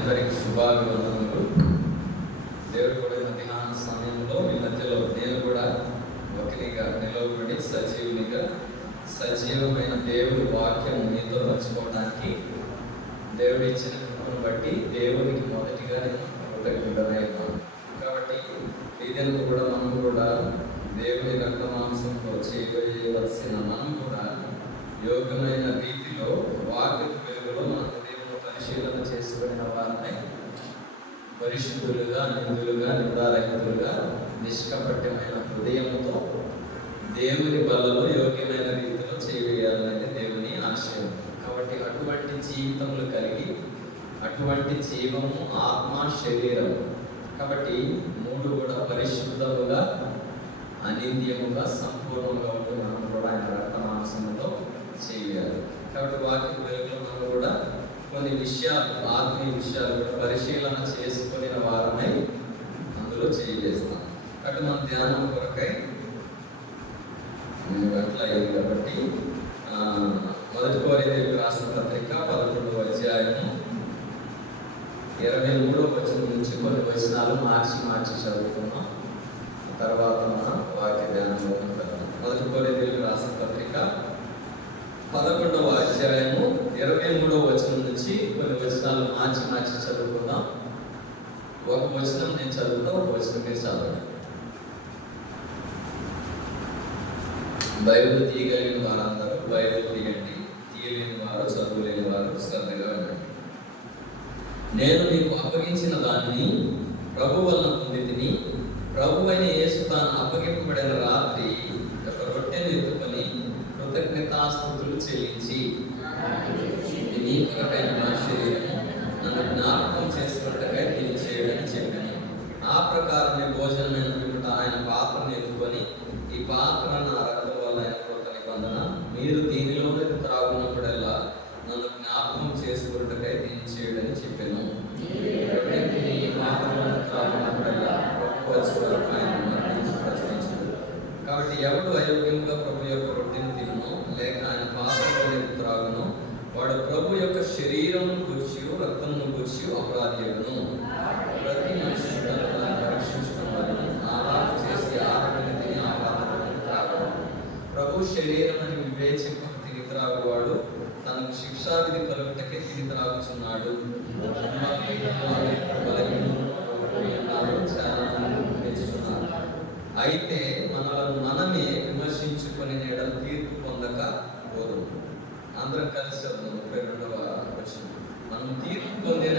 అందరికి శుభాభివందనలు. దేవుడు కూడా మధ్యాహ్న సమయంలో మీ మధ్యలో నేను కూడా ఒకరిగా నిలవబడి సజీవమైన దేవుడి వాక్యం మీతో పంచుకోవడానికి దేవుడు ఇచ్చిన కృపను బట్టి దేవునికి మొదటిగా నేను కృతజ్ఞతనైనాను. కాబట్టి ఈ దినం కూడా మనం కూడా దేవుని రక్త మాంసంతో చేయవలసిన మనం కూడా యోగ్యమైన రీతిలో వాక్య వెలుగులో మన హృదయంలో పరిశీలన చేసుకున్న వారిని పరిశుద్ధులుగా, నిందులుగా, నిందారహితులుగా, నిష్కపట్యమైన హృదయంతో దేవుని బలలో యోగ్యమైన రీతిలో చేయవేయాలనేది దేవుని ఆశయం. కాబట్టి అటువంటి జీవితములు కలిగి అటువంటి జీవము, ఆత్మ, శరీరము, కాబట్టి మూడు కూడా పరిశుద్ధముగా, అనింద్యముగా, సంపూర్ణంగా ఉంటూ మనం కూడా ఆయన రక్త మాంసంతో చేయాలి. కాబట్టి వాక్య వెలుగులో మనం కూడా కొన్ని విషయాలు, ఆత్మీయ విషయాలు కూడా పరిశీలన చేసుకునే వారమై అందులో చేస్తాం. అటు మన ధ్యానం కొరకై గంటల అయింది కాబట్టి మొదటి కొరింథీయులకు రాసిన పత్రిక 11వ అధ్యాయము 23వ వచనం నుంచి కొన్ని వచనాలు మార్చి చదువుకున్నాం. తర్వాత మన వాక్య ధ్యానంలో ఉంటాం. మొదటి కొరింథీయులకు రాసిన పత్రిక 11వ అధ్యాయము 23వ వచనం నుంచి కొన్ని వచనాలు మార్చి చదువుకుందాం. ఒక వచనం నేను చదువుతా, ఒక వచనం మీరు చదవండి. బైబిల్ తీయగలిగిన వారందరూ బైబిల్ తీయండి, తీయలేని వారు, చదువులేని వారు శ్రద్ధగా ఉండండి. నేను మీకు అప్పగించిన దాన్ని ప్రభు వలన పొందితిని. ప్రభు అయిన యేసు తాను అప్పగింపబడిన రాత్రి ఒక రొట్టెను ఎత్తుకొని కృతజ్ఞతాస్తుతులు చెల్లించి, నీ కొరకైన నా శరీరము నన్ను జ్ఞాపకం చేసుకున్నట్టుగా దీన్ని చేయడని చెప్పాను. ఆ ప్రకారమే భోజనమైన పిమ్మట ఆయన పాత్రను ఎత్తుకొని, ఈ పాత్ర నా రక్తం వల్ల ఆయన కొత్త నిబంధన, మీరు దీనిలోనే త్రాగున్నప్పుడల్లా నన్ను జ్ఞాపకం చేసుకున్నట్టుగా దీన్ని చేయడని చెప్పాను. కాబట్టి ఎవడు అయోగ్యంగా ప్రభు యొక్క రొట్టెను తినను లేక ఆయన పాత్రలో త్రాగును వాడు ప్రభు యొక్క శరీరమును గూర్చి రక్తమును గూర్చి అపరాధి అగును. ప్రతి మనిషి పరీక్షించుకున్నారని ఆరాధన చేసి ఆరాధన తిని ఆ పాత్రను త్రాగడం. ప్రభు శరీరం అని వివేచింపక తిని త్రాగువాడు తనకు శిక్షావిధి కలుగుటకే తిని త్రాగుచున్నాడు. అయితే మనలను మనమే విమర్శించుకొని నేడలు తీర్పు పొందక పోదు. అందరం కలిసి 32వ వచనం. మనం తీర్పు పొందిన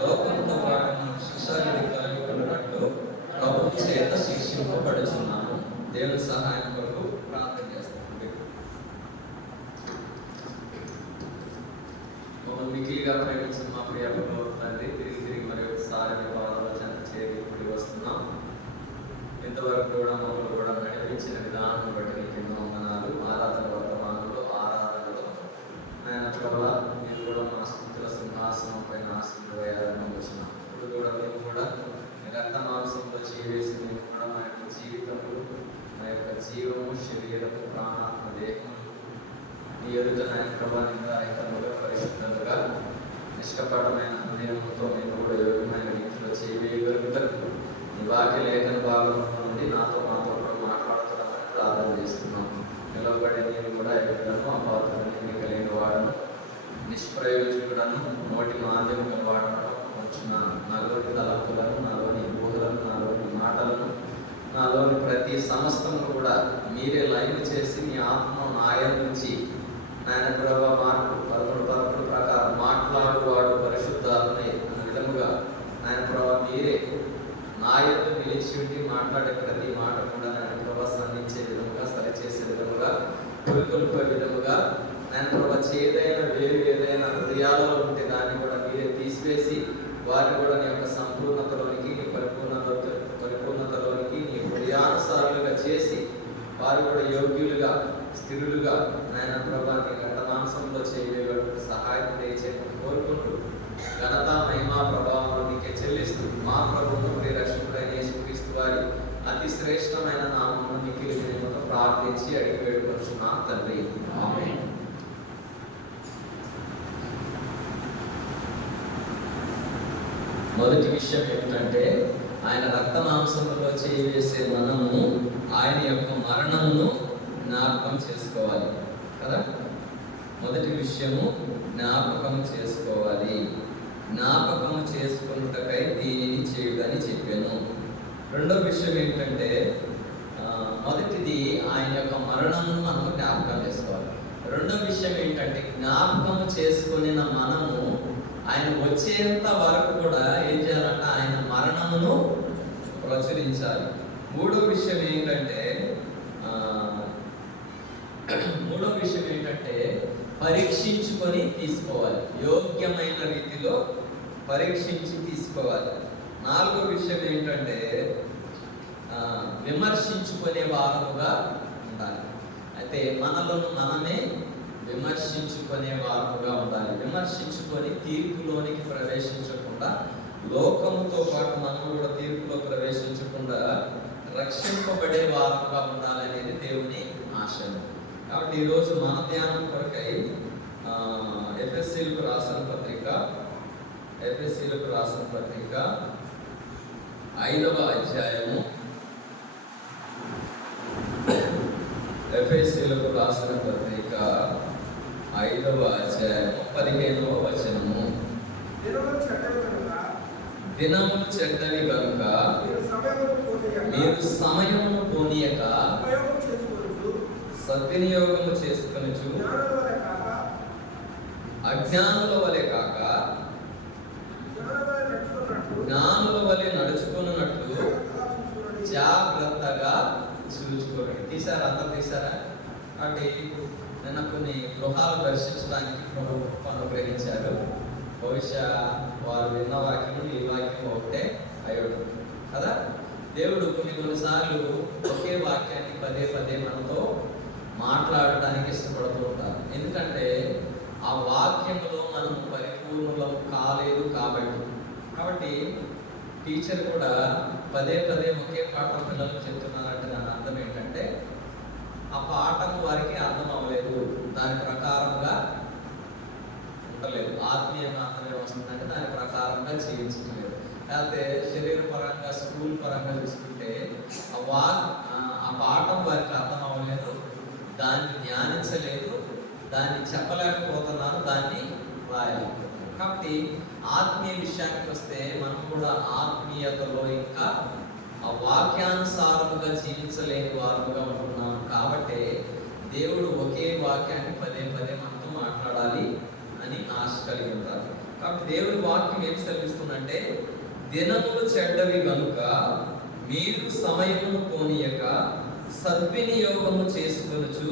లోకంతో పాటు మనం శిక్షావిధి కలుగుకున్నట్టు ప్రభు చేత శిక్షింపబడుచున్నాము. దేవుని సహాయం కొరకు ప్రార్థన చేస్తాం. మిగిలిగా ప్రేమించిన మా ప్రియ తండ్రి, తిరిగి మరి ఒకసారి ఆలోచన చేరి వస్తున్నాం. ఇంతవరకు కూడా మమ్మల్ని కూడా నడిపించిన విధానం బట్టి నీకు ఎన్నో వందనాలు. ఆరాధన వర్తమానంలో, ఆరాధనలో ఆయన ప్రభావ మీరు కూడా మా స్థుతుల సింహాసనం పైన ఆశీర్వేయాలని వచ్చినాం. ఇప్పుడు కూడా మేము కూడా రక్త మాంసంలో చేసి మేము కూడా మా యొక్క జీవితంలో, మా యొక్క జీవము, శరీరము, ప్రాణాత్మ, దేహము ఈ ఎదుట ఆయన ప్రభావంగా రైతులుగా, పరిశుద్ధంగా, నిష్కపటమైన హృదయంతో మేము కూడా యోగ్యమైన రీతిలో చేయగలుగుతారు. ఈ వాక్య లేఖన భాగం నుండి మాతో కూడా మాట్లాడుతున్నామని ప్రార్థన చేస్తున్నాం. నిలబడి నేను కూడా ఎక్కడను అపాత్రని కలిగిన వాడను, నిష్ప్రయోజకుడను, నోటి మాధ్యమం వాడను వచ్చిన నాలోని తలంపులను, నాలోని ఊహలను, నాలోని మాటలను, నాలోని ప్రతి సమస్తము కూడా మీరే లైన్ చేసి మీ ఆత్మ నాయం నుంచి ఆయన ప్రభావ మార్పు 11 ప్రకారం మాట్లాడువాడు పరిశుద్ధాత్మే అన్న విధముగా ఆయన ప్రభావ మీరే నా యొక్క నిలిచి ఉండి మాట్లాడే ప్రతి మాట కూడా ఆయన ప్రభావ సంధించే విధముగా, సరిచేసే విధముగా, పురికొల్పే విధముగా ఆయన ప్రభావ ఏదైనా ఏదైనా హృదయాలలో ఉంటే దాన్ని కూడా మీరే తీసివేసి వారిని కూడా నీ యొక్క సంపూర్ణతలోనికి, నీ పరిపూర్ణతలోనికి, నీ హృదయానుసారులుగా చేసి వారు కూడా యోగ్యులుగా, స్థిరులుగా ఆయన ప్రభావాన్ని గంట మాంసంలో చేయగలుగుతూ సహాయం దయచేయమని కోరుకుంటూ ఘనత, మహిమ, ప్రభావం నీకే చెల్లిస్తూ మా ప్రభుత్వం రక్షకుడైన యేసుక్రీస్తు వారి అతి శ్రేష్టమైన నామమున మిక్కిలి వినయంతో ప్రార్థించి అడిగి వేడుకొనుచున్నాం తండ్రి. ఆమేన్. మొదటి విషయం ఏమిటంటే ఆయన రక్త మాంసములో చేసే మనము ఆయన యొక్క మరణమును జ్ఞాపకం చేసుకోవాలి కదా. మొదటి విషయము జ్ఞాపకం చేసుకోవాలి. జ్ఞాపకం చేసుకున్నటకై దీనిని చేయుడని చెప్పాను. రెండో విషయం ఏంటంటే మొదటిది ఆయన యొక్క మరణమును మనం జ్ఞాపకం చేసుకోవాలి. రెండో విషయం ఏంటంటే జ్ఞాపకం చేసుకుని మనము ఆయన వచ్చేంత వరకు కూడా ఏం చేయాలంటే ఆయన మరణమును ప్రచురించాలి. మూడో విషయం ఏంటంటే పరీక్షించుకొని తీసుకోవాలి. యోగ్యమైన రీతిలో పరీక్షించి తీసుకోవాలి. నాలుగో విషయం ఏంటంటే విమర్శించుకునే వారముగా ఉండాలి. అయితే మనలను మనమే విమర్శించుకునే వారముగా ఉండాలి. విమర్శించుకొని తీర్పులోనికి ప్రవేశించకుండా, లోకముతో పాటు మనం కూడా తీర్పులో ప్రవేశించకుండా రక్షింపబడే వారముగా ఉండాలనేది దేవుని ఆశయం. కాబట్టి ఈరోజు మన ధ్యానం కొరకై ఎఫెసీలకు రాసిన పత్రిక 5వ అధ్యాయము, ఎఫెసీలకు రాసిన పత్రిక 5వ అధ్యాయము 15వ వచనము. దినములు చెడ్డవి కనుక మీరు సమయమును పోనీయక సద్వినియోగము చేసుకొనుచు అజ్ఞానుల వలె కాక జ్ఞానుల వలె నడుచుకున్నట్లు జాగ్రత్తగా చూసుకోండి. తీసారా? అంతా తీసారా? అంటే నిన్న కొన్ని గృహాలు దర్శించడానికి అనుగ్రహించారు. బహుశా వారు విన్న వాక్యం ఈ వాక్యం ఒకటే అయ్యడు కదా. దేవుడు కొన్నిసార్లు ఒకే వాక్యాన్ని పదే పదే మనతో మాట్లాడడానికి ఇష్టపడుతూ ఉంటారు. ఎందుకంటే ఆ వాక్యంలో మనం పరిపూర్ణం కాలేదు కాబట్టి టీచర్ కూడా పదే పదే ఒకే పాఠం పిల్లలకు చెప్తున్నారంటే దాని అర్థం ఏంటంటే ఆ పాఠం వారికి అర్థం అవ్వలేదు, దాని ప్రకారంగా ఉండలేదు. ఆత్మీయంగా అర్థమే వస్తుందంటే దాని ప్రకారంగా జీవించలేదు. లేకపోతే శరీరపరంగా స్కూల్ పరంగా చూసుకుంటే ఆ పాఠం వారికి అర్థం అవ్వలేదు, దాన్ని ధ్యానించలేదు, దాన్ని చెప్పలేకపోతున్నారు, దాన్ని రాయలేదు. కాబట్టి ఆత్మీయ విషయానికి వస్తే మనం కూడా ఆత్మీయతలో ఇంకా ఆ వాక్యానుసారముగా జీవించలేని వారుగా ఉంటున్నాం. కాబట్టి దేవుడు ఒకే వాక్యాన్ని పదే పదే మనతో మాట్లాడాలి అని ఆశ కలిగి ఉంటారు. కాబట్టి దేవుడి వాక్యం ఏం సెలవిస్తుందంటే దినములు చెడ్డవి కనుక మీరు సమయమును పోనీయక సద్వినియోగము చేసుకొనుచు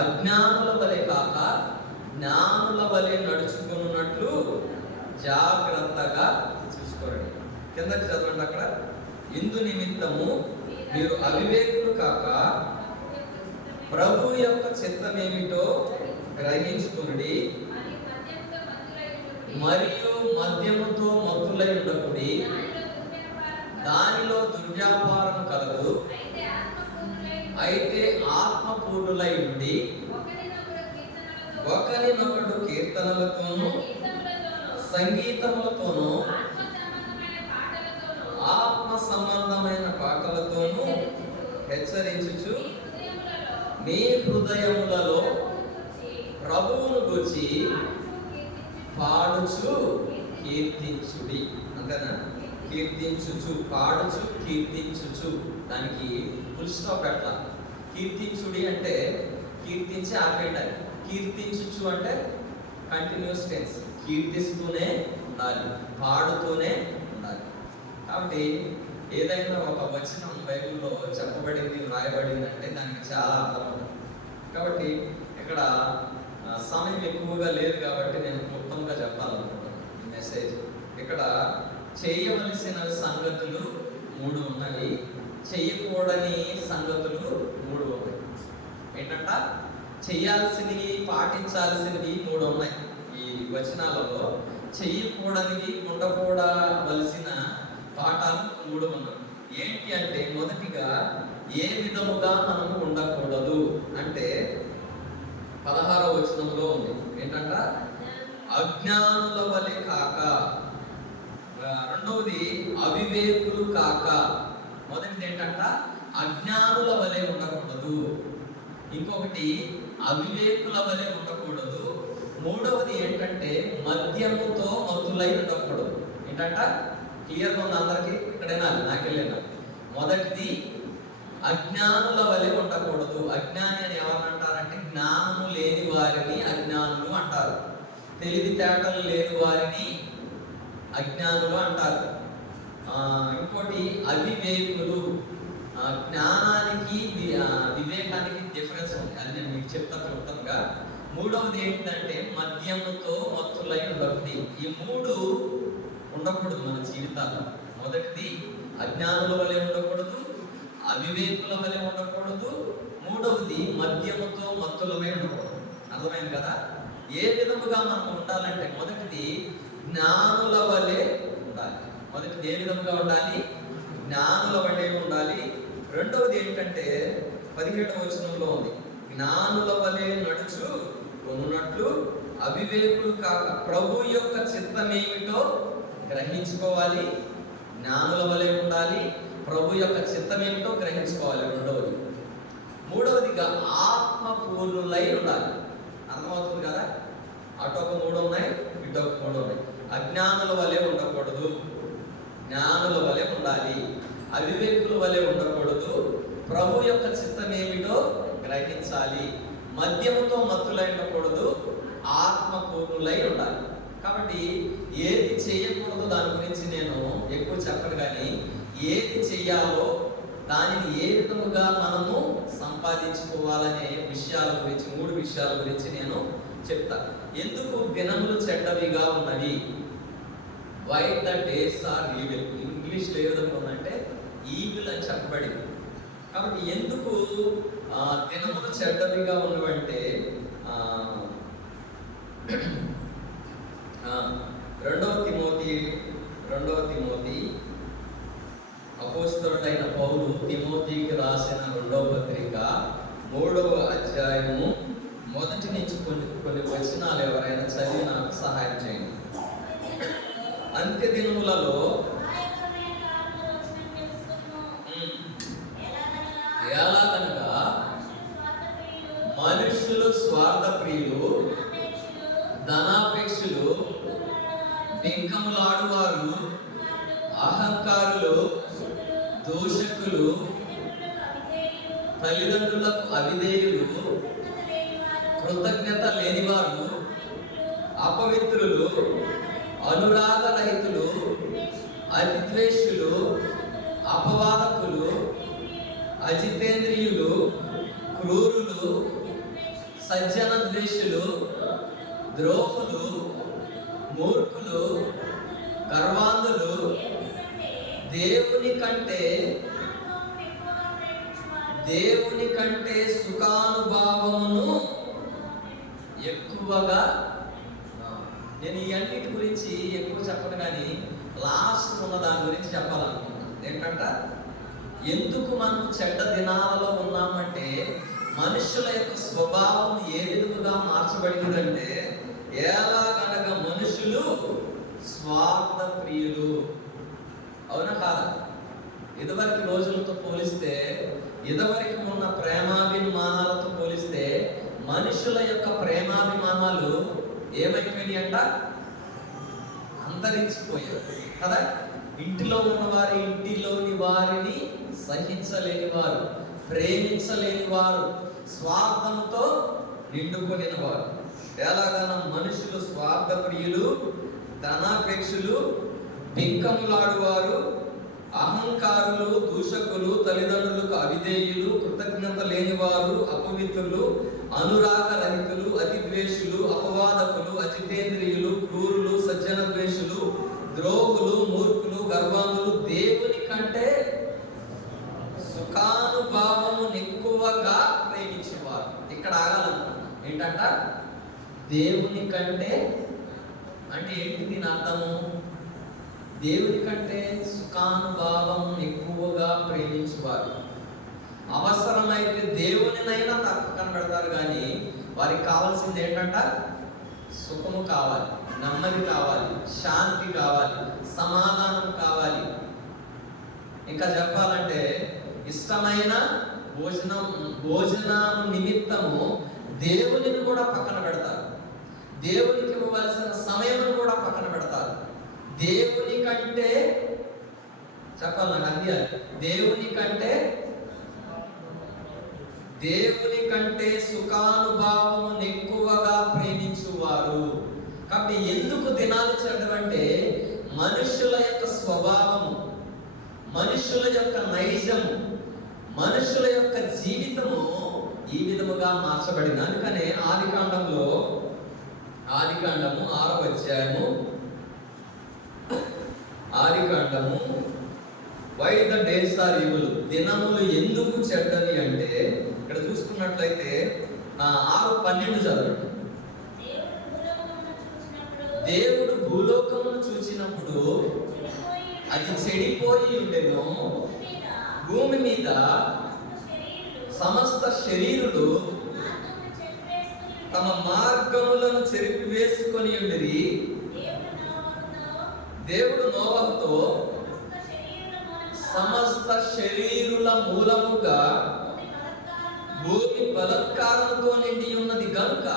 అజ్ఞానుల వలె కాక జ్ఞానుల వలె నడుచుకున్నట్లు జాగ్రత్తగా చూసుకోండి. కిందకి చదవండి అక్కడ. ఇందు నిమిత్తము మీరు అవివేకులు కాక ప్రభు యొక్క చిత్తమేమిటో గ్రహించుకునుడి, మరియు మద్యముతో మత్తులై ఉండకుడి, దానిలో దుర్వ్యాపారం కలదు, అయితే ఆత్మపూర్ణులై ఉండి ఒకరినొకడు కీర్తనలతోనూ సంగీతములతోనూ ఆత్మ సంబంధమైన పాటలతోనూ హెచ్చరించుచు మీ హృదయములలో ప్రభువును గురించి పాడుచు కీర్తించుడి. అంతేనా? కీర్తించుచు, పాడుచు, కీర్తించుచు. దానికి ఫుల్ స్టాప్ పెట్టాలి. కీర్తించుడి అంటే కీర్తించి ఆపేయడానికి, కీర్తించుచు అంటే కంటిన్యూస్ టెన్స్, కీర్తిస్తూనే ఉండాలి, పాడుతూనే ఉండాలి. కాబట్టి ఏదైనా ఒక వచనం బైబిల్లో చెప్పబడింది, వ్రాయబడింది అంటే దానికి చాలా అర్థం ఉంటుంది. కాబట్టి ఇక్కడ సమయం ఎక్కువగా లేదు కాబట్టి నేను క్లుప్తంగా చెప్పాలనుకుంటున్నాను ఈ మెసేజ్. ఇక్కడ చేయవలసిన సంగతులు 3 ఉన్నాయి, చేయకూడని సంగతులు 3 ఉన్నాయి. ఏంటంట? చేయాల్సినవి, పాటించాల్సినవి 3 ఉన్నాయి ఈ వచనాలలో. చెయ్యకూడనివి, ఉండకూడవలసిన పాఠాలు 3 ఉన్నాయి. ఏంటి అంటే మొదటిగా ఏ విధముగా మనము ఉండకూడదు అంటే 16వ వచనంలో ఉంది. ఏంటంట? అజ్ఞానుల వలె కాక. 2వ కాక. మొదటిది ఏంటంట, అజ్ఞానుల వలె ఉండకూడదు. ఇంకొకటి అవివేకుల వలె ఉండకూడదు. మూడవది ఏంటంటే మద్యముతో మత్తులై ఉండకూడదు. ఏంటంట, క్లియర్గా ఉంది అందరికి? ఇక్కడైనా నాకెళ్ళినా. మొదటిది అజ్ఞానుల వలె ఉండకూడదు. అజ్ఞాని అని ఎవరు అంటారంటే జ్ఞానము లేని వారిని అజ్ఞానులు అంటారు. తెలివితేటలు లేని వారిని అజ్ఞానులు అంటారు. ఇంకోటి అవివేకులు. జ్ఞానానికి వివేకానికి డిఫరెన్స్ ఉంది, అది నేను మీకు చెప్తాను క్లుప్తంగా. మూడవది ఏంటంటే మద్యముతో మత్తులై ఉండకూడదు. ఈ మూడు ఉండకూడదు మన జీవితాల్లో. మొదటిది అజ్ఞానుల వలె ఉండకూడదు, అవివేకుల వలె ఉండకూడదు. మూడవది మద్యముతో మత్తులమై ఉండకూడదు. అర్థమైంది కదా? ఏ విధముగా మనం ఉండాలంటే మొదటిది జ్ఞానుల వలె ఉండాలి. మొదటిది ఏ విధముగా ఉండాలి? జ్ఞానుల వలె ఉండాలి. రెండవది ఏంటంటే 17వ వచనంలో ఉంది, జ్ఞానుల వలె నడుచు కొనున్నట్లు అవివేకులు కాక ప్రభు యొక్క చిత్తమేమిటో గ్రహించుకోవాలి. జ్ఞానుల వలె ఉండాలి, ప్రభు యొక్క చిత్తమేమిటో గ్రహించుకోవాలి. రెండవది. మూడవదిగా ఆత్మపూర్ణులై ఉండాలి. అర్థమవుతుంది కదా? అటొక 3 ఉన్నాయి, ఇటొక 3 ఉన్నాయి. అజ్ఞానుల వలె ఉండకూడదు, జ్ఞానుల వలె ఉండాలి. అవివేకుల వలె ఉండకూడదు, ప్రభు యొక్క చిత్తం ఏమిటో గ్రహించాలి. మద్యముతో మత్తులై ఉండకూడదు, ఆత్మపూర్ణులై ఉండాలి. కాబట్టి ఏది చేయకూడదు దాని గురించి నేను ఎక్కువ చెప్పను, కానీ ఏది చెయ్యాలో దానిని ఏ విధముగా మనము సంపాదించుకోవాలనే విషయాల గురించి 3 విషయాల గురించి నేను చెప్తాను. ఎందుకు దినములు చెడ్డవిగా ఉన్నవి? Why the days are evil. ఇంగ్లీష్లో ఏ విధంగా ఉందంటే ఈవిల్ అని చెప్పబడింది. కాబట్టి ఎందుకు దినములు చెడ్డవిగా ఉన్నవంటే రెండవ తిమోతి అపోస్తలుడైన పౌలు తిమోతికి రాసిన 2వ పత్రిక 3వ అధ్యాయము మొదటి నుంచి కొన్ని వచనాలు ఎవరైనా చదివి నాకు సహాయం చేయండి. అంత్య దినములలో ఎలాగనగా మనుషులు స్వార్థ ప్రియులు, ధనాపేక్షులు, బింకములాడువారు, అహంకారులు, దూషకులు, తల్లిదండ్రులకు అవిధేయులు, కృతజ్ఞత లేనివారు, అపవిత్రులు, అనురాగరహితులు, అతిద్వేషులు, అపవాదకులు, అజితేంద్రియులు, క్రూరులు, సజ్జన ద్వేషులు, ద్రోహులు, మూర్ఖులు, గర్వాంధులు, దేవుని కంటే సుఖానుభావమును ఎక్కువగా. నేను ఈ అన్నిటి గురించి ఎక్కువ చెప్పను, కానీ లాస్ట్ ఉన్న దాని గురించి చెప్పాలనుకున్నాను. ఏంటంట, ఎందుకు మనం చెడ్డ దినాలలో ఉన్నామంటే మనుషుల యొక్క స్వభావం ఏ విధముగా మార్చబడిందంటే ఎలాగనగా మనుషులు స్వార్థ ప్రియులు. అవునా కాదా? ఇదివరకు రోజులతో పోలిస్తే, ఇదివరకు ఉన్న ప్రేమాభిమానాలతో పోలిస్తే మనుషుల యొక్క ప్రేమాభిమానాలు ఏమైపోయినాయి అంట? అంతరించిపోయారు కదా? ఇంటిలో ఉన్నవారు ఇంటిలోని వారిని సహించలేని వారు, ప్రేమించలేని వారు, స్వార్థంతో నిండుకొనిన వారు. ఎలాగైనా మనుషులు స్వార్థ ప్రియులు, ధనాపేక్షులు, బింకములాడువారు, అహంకారులు, దూషకులు, తల్లిదండ్రులకు అవిధేయులు, కృతజ్ఞత లేనివారు, అపవిత్రులు, అనురాగరహితులు, అతిద్వేషులు, అపవాదకులు, అజితేంద్రియులు, క్రూరులు, సజ్జన ద్వేషులు, ద్రోహులు, మూర్ఖులు, గర్వాంధులు, దేవుని కంటే సుఖానుభావము ఎక్కువగా ప్రేమించేవారు. ఇక్కడ ఆగాలనుకున్నా. ఏంటంట? దేవుని కంటే అంటే ఏంటి దీని అర్థము? దేవుని కంటే సుఖానుభావం ఎక్కువగా ప్రేమించేవారు. అవసరమైతే దేవునినైనా పక్కన పెడతారు, కానీ వారికి కావాల్సింది ఏంటంట? సుఖము కావాలి, నెమ్మది కావాలి, శాంతి కావాలి, సమాధానం కావాలి. ఇంకా చెప్పాలంటే ఇష్టమైన భోజన నిమిత్తము దేవునిని కూడా పక్కన పెడతారు. దేవునికి ఇవ్వవలసిన సమయమును కూడా పక్కన పెడతారు. దేవుని కంటే చెప్పాలి నాకు అందియాలి, దేవుని కంటే సుఖానుభావము ఎక్కువగా ప్రేమించువారు. కాబట్టి ఎందుకు దినాలు చెడ్డవంటే మనుషుల యొక్క స్వభావము, మనుషుల యొక్క నైజము, మనుషుల యొక్క జీవితము ఈ విధముగా మార్చబడింది. అందుకనే ఆదికాండము 6వ అధ్యాయము, ఆదికాండము why the days are evil, దినములు ఎందుకు చెడ్డవి అంటే ఇక్కడ చూసుకున్నట్లయితే 6:12 చదవండి. దేవుడు భూలోకమును చూచినప్పుడు అది చెడిపోయి ఉండెను, భూమి మీద సమస్త శరీరులు తమ మార్గములను చెరిపివేసుకొని ఉండిరి. దేవుడు నోవహుతో సమస్త శరీరుల మూలముగా భూమి బలత్కారముతో నిండి ఉన్నది కనుక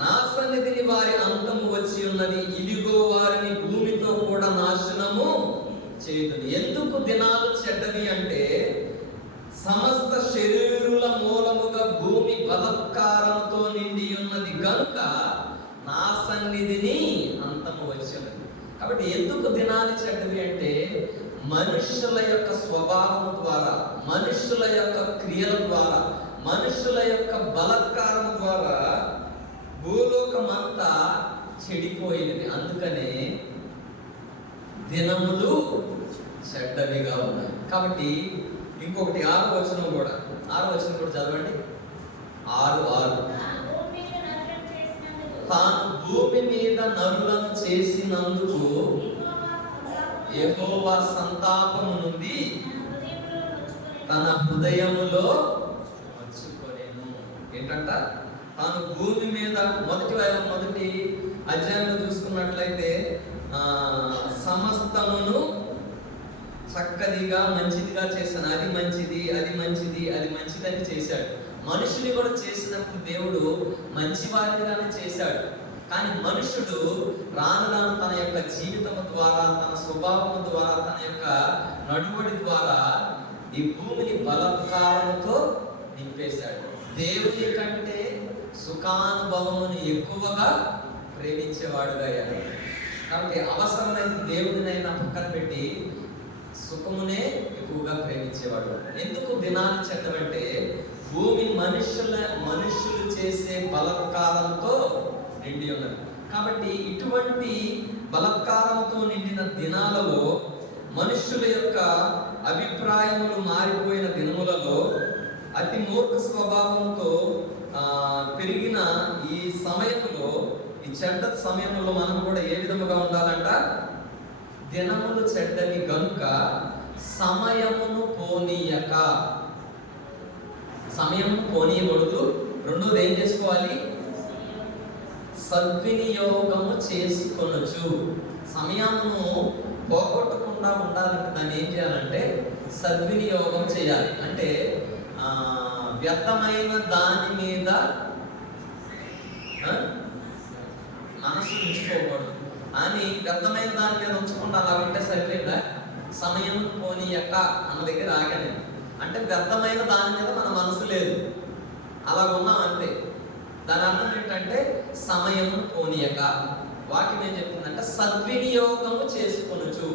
నా సన్నిధిని వారి అంతము వచ్చి ఉన్నది, ఇదిగో వారిని భూమితో కూడా నాశనము చేయుదును. ఎందుకు దినాలు చెడ్డవి అంటే సమస్త శరీరుల మూలముగా భూమి బలత్కారంతో నిండి ఉన్నది కనుక నా సన్నిధిని అంతము వచ్చినది. కాబట్టి ఎందుకు దినాలు చెడ్డవి అంటే మనుషుల యొక్క స్వభావం ద్వారా, మనుషుల యొక్క క్రియల ద్వారా, మనుషుల యొక్క బలత్కారం ద్వారా భూలోకమంతా చెడిపోయినది. అందుకనే దినములు చెడ్డవిగా ఉన్నాయి. కాబట్టి ఇంకొకటి 6వ వచనం కూడా చదవండి. 6:6 తాను భూమి మీద నరులను చేసినందుకు యెహోవా సంతాపము నుండి తన హృదయములో వచ్చుకొనెను. ఏంటంట? తాను భూమి మీద మొదటి అధ్యాయంలో చూసుకున్నట్లయితే సమస్తమును చక్కదిగా మంచిదిగా చేశాను, అది మంచిది అని చేశాడు. మనుషుని కూడా చేసినప్పుడు దేవుడు మంచివారిగానే చేశాడు. కానీ మనుషుడు రాను తన యొక్క జీవితం ద్వారా, తన స్వభావం ద్వారా, తన యొక్క నడువడి ద్వారా ఈ భూమిని బలత్కారంతో నింపేశాడు. దేవుని కంటే సుఖానుభవమును ఎక్కువగా ప్రేమించేవాడుగా అయ్యాడు. కాబట్టి అవసరమైన దేవుడినైనా పక్కన పెట్టి సుఖమునే ఎక్కువగా ప్రేమించేవాడు. ఎందుకు దినాలు చెడ్డవంటే భూమి మనుషులు చేసే బలత్కారంతో నిండి ఉన్నది. కాబట్టి ఇటువంటి బలత్కారంతో నిండిన దినాలలో, మనుషుల యొక్క అభిప్రాయములు మారిపోయిన దినములలో, అతి మూర్ఖ స్వభావంతో పెరిగిన ఈ సమయంలో, ఈ చెడ్డ సమయంలో మనం కూడా ఏ విధముగా ఉండాలంట? దినములు చెడ్డవి గనుక సమయమును పోనీయక, సమయం పోనీయకూడదు. రెండోది ఏం చేసుకోవాలి? సద్వినియోగము చేసుకొనొచ్చు. సమయాన్ని పోగొట్టకుండా ఉండాలంటే దాన్ని ఏం చేయాలంటే సద్వినియోగం చేయాలి. అంటే వ్యర్థమైన దాని మీద మనసు ఉంచుకోకూడదు. అని వ్యర్థమైన దాని మీద ఉంచకుండా అలా ఉంటే సరిపోయిందా? సమయం పోనీయక అన్న దగ్గర ఆగాను. అంటే వ్యర్థమైన దాని మీద మన మనసు లేదు, అలా ఉన్నాం అంతే. దాని అర్థం ఏంటంటే సమయం పోనీయక. వాక్యం ఏం చెప్తుందంటే సద్వినియోగము చేసుకొనొచ్చు.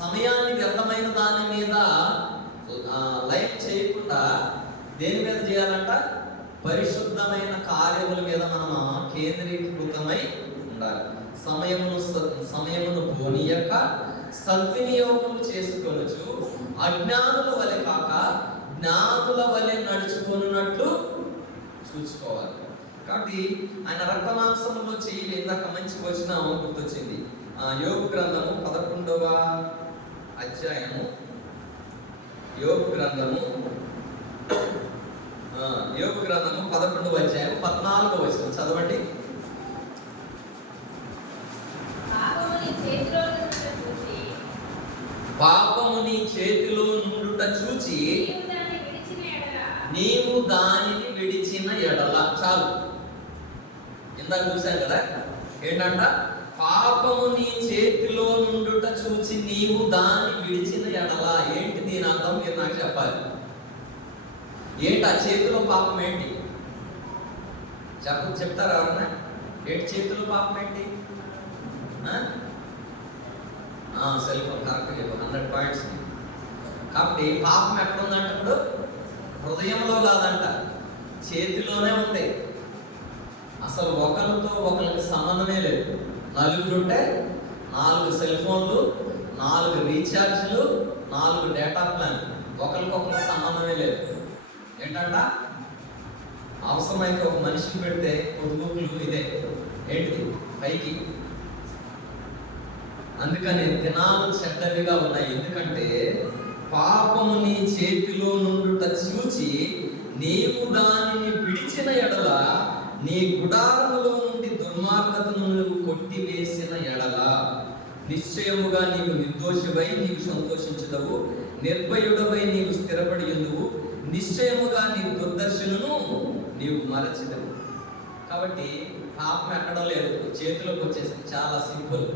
సమయాన్ని వ్యర్థమైన దాని మీద లైఫ్ చేయకుండా దేని మీద చేయాలంట? పరిశుద్ధమైన కార్యముల మీద మనము కేంద్రీకృతమై ఉండాలి. సమయమును పోనీయక సద్వినియోగం చేసుకొనొచ్చు. అజ్ఞానుల వలె కాక జ్ఞానుల వలె నడుచుకొనున్నట్లు చూసుకోవాలి. కాబట్టి ఆయన రక్తమాంసంలో చెయ్యి ఇందాక మంచి వచనం గుర్తొచ్చింది. యోబు గ్రంథము 11వ అధ్యాయము, యోబు గ్రంథము 11వ అధ్యాయం 14వ వచనం చదవండి. పాపము నీ నీ చేతిలో నుండుట చూచి నీవు దానిని విడిచిన ఎడల. చాలు, ఇందాక చూశాం కదా ఏంటంట, పాపము నీ చేతిలో నుండుట చూచి నీవు దాన్ని విడిచిన ఎడల. ఏంటి దీని అర్థం మీరు నాకు చెప్పాలి. ఏంటి ఆ చేతిలో పాపం ఏంటి? చెప్తారా ఎవరన్నా? ఏంటి చేతిలో పాపం ఏంటి? Cell phone. కరెక్ట్ చెప్పు, 100 పాయింట్స్. కాబట్టి పాపం ఎక్కడ ఉందంటే ఇప్పుడు హృదయంలో కాదంట, చేతిలోనే ఉంది. అసలు ఒకరితో ఒకరికి సంబంధమే లేదు. నలుగురు ఉంటే 4 సెల్ ఫోన్లు, 4 రీఛార్జ్లు, 4 డేటా ప్లాన్, ఒకరికొకరికి సంబంధమే లేదు. ఏంటంట, అవసరమైతే ఒక మనిషిని పెడితే పొదుగులు ఇదే ఏంటిది పైకి. అందుకని దినాలు చెడ్డవిగా ఉన్నాయి. ఎందుకంటే పాపము నీ చేతిలో నుండుట చూచి నీవు దానిని విడిచిన ఎడల, నీ గుడారములో నుండి దుర్మార్గతను నువ్వు కొట్టివేసిన ఎడల, నిశ్చయముగా నీవు నిర్దోషివై నీవు సంతోషించదవు, నిర్భయుడవై నీవు స్థిరపడి ఎందువు, నిశ్చయముగా నీ దుర్దర్శనను నీవు మరచిదవు. కాబట్టి పాపం ఎక్కడో లేదు, చేతిలోకి వచ్చేసింది. చాలా సింపుల్.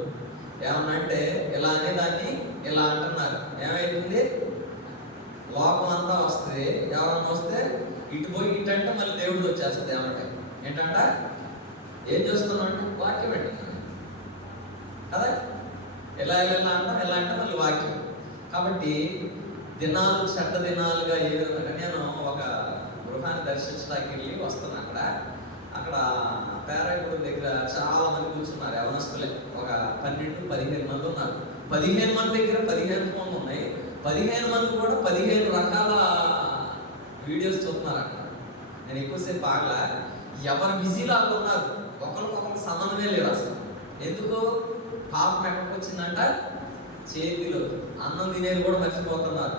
ఏమన్నంటే ఇలా అనేదాన్ని ఇలా అంటున్నారు. ఏమైతుంది, లోపం అంతా వస్తుంది. ఎవరన్నా వస్తే ఇటు పోయి ఇటు అంటే మళ్ళీ దేవుడు వచ్చేస్తుంది. ఏమంటే ఏంటంట, ఏం చేస్తున్నావు అంటే వాక్యం పెట్టుకున్నాను కదా, ఎలా ఎలా అంటాం, ఎలా అంటే మళ్ళీ వాక్యం. కాబట్టి దినాలు చెడ్డ దినాలుగా ఏ విధంగా, నేను ఒక గృహాన్ని దర్శించడానికి వెళ్ళి వస్తున్నాను. అక్కడ పేరాయగూడెం దగ్గర చాలా మంది కూర్చున్నారు, యవనస్తులే. ఒక 12-15 మంది ఉన్నారు. 15 మంది దగ్గర 15 ఫోన్లు ఉన్నాయి. 15 మంది కూడా 15 రకాల వీడియోస్ చూస్తున్నారు అక్కడ. నేను ఎక్కువసేపు ఆగలా, ఎవరు బిజీలో వాళ్ళు ఉన్నారు. ఒకరికొకరికి సంబంధమే లేదు అసలు. ఎందుకు? పాపం ఎక్కడికి వచ్చిందంట, చేతిలో. అన్నం తినేది కూడా మర్చిపోతున్నారు,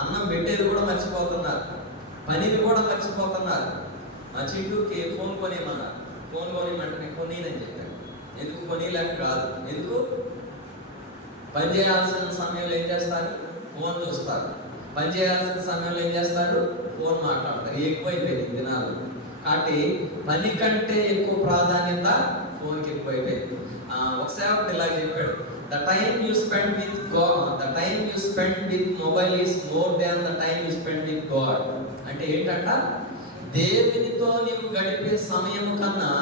అన్నం పెట్టేది కూడా మర్చిపోతున్నారు, పనిని కూడా మర్చిపోతున్నారు. మా చిట్టుకి ఫోన్ కొనేమన్నారు. ఫోన్ కొనేమంటే నేను కొనేనని చెప్పాను. ఎందుకు కొనేలేక కాదు, ఎందుకు? పని చేయాల్సిన సమయంలో ఏం చేస్తారు, ఫోన్ చూస్తారు. పని చేయాల్సిన సమయంలో ఏం చేస్తారు, ఫోన్ మాట్లాడతారు. ఎక్కువైపోయింది దినాలు. కాబట్టి పని కంటే ఎక్కువ ప్రాధాన్యత ఫోన్కి ఎక్కువైపోయింది. ఒక సేవకుడు ఇలా చెప్పాడు, the time you spend with God, the time you spend with mobile is more than the time you spend with God. అంటే ఏంటంట, దేవునితో నీవు గడిపే సమయం కన్నా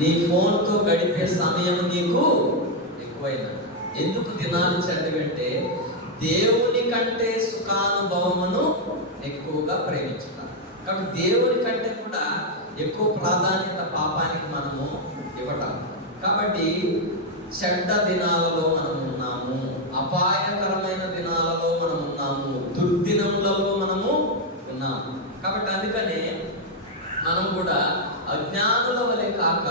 నీ ఫోన్తో గడిపే సమయం నీకు ఎక్కువైంది. ఎందుకు దినాలు చెడ్డవంటే దేవుని కంటే సుఖానుభవమును ఎక్కువగా ప్రేమించుతారు. కాబట్టి దేవుని కంటే కూడా ఎక్కువ ప్రాధాన్యత పాపానికి మనము ఇవ్వటం. కాబట్టి చెడ్డ దినాలలో మనం ఉన్నాము, అపాయకరమైన దినాలలో మనం ఉన్నాము, దుర్దినములలో మనము ఉన్నాము. కాబట్టి అందుకనే మనం కూడా అజ్ఞానుల వలె కాక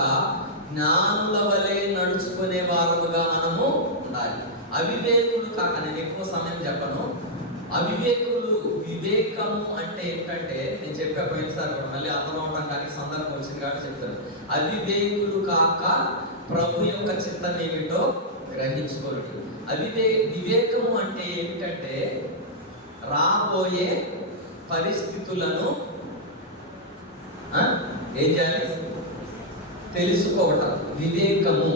జ్ఞానుల వలె నడుచుకునే వారుగా మనము ఉండాలి. అవివేకులు కాక, నేను ఎక్కువ సమయం చెప్పను. అవివేకులు, వివేకము అంటే ఏంటంటే, నేను చెప్పే పోయినసారి కూడా మళ్ళీ అర్థం అవడానికి సందర్భం వచ్చింది కాబట్టి చెప్తాను. అవివేకులు కాక ప్రభు యొక్క చిత్తం ఏమిటో గ్రహించుకోలేదు. వివేకము అంటే ఏమిటంటే రాబోయే పరిస్థితులను ఏం చేయాలి, తెలుసుకోవటం. వివేకము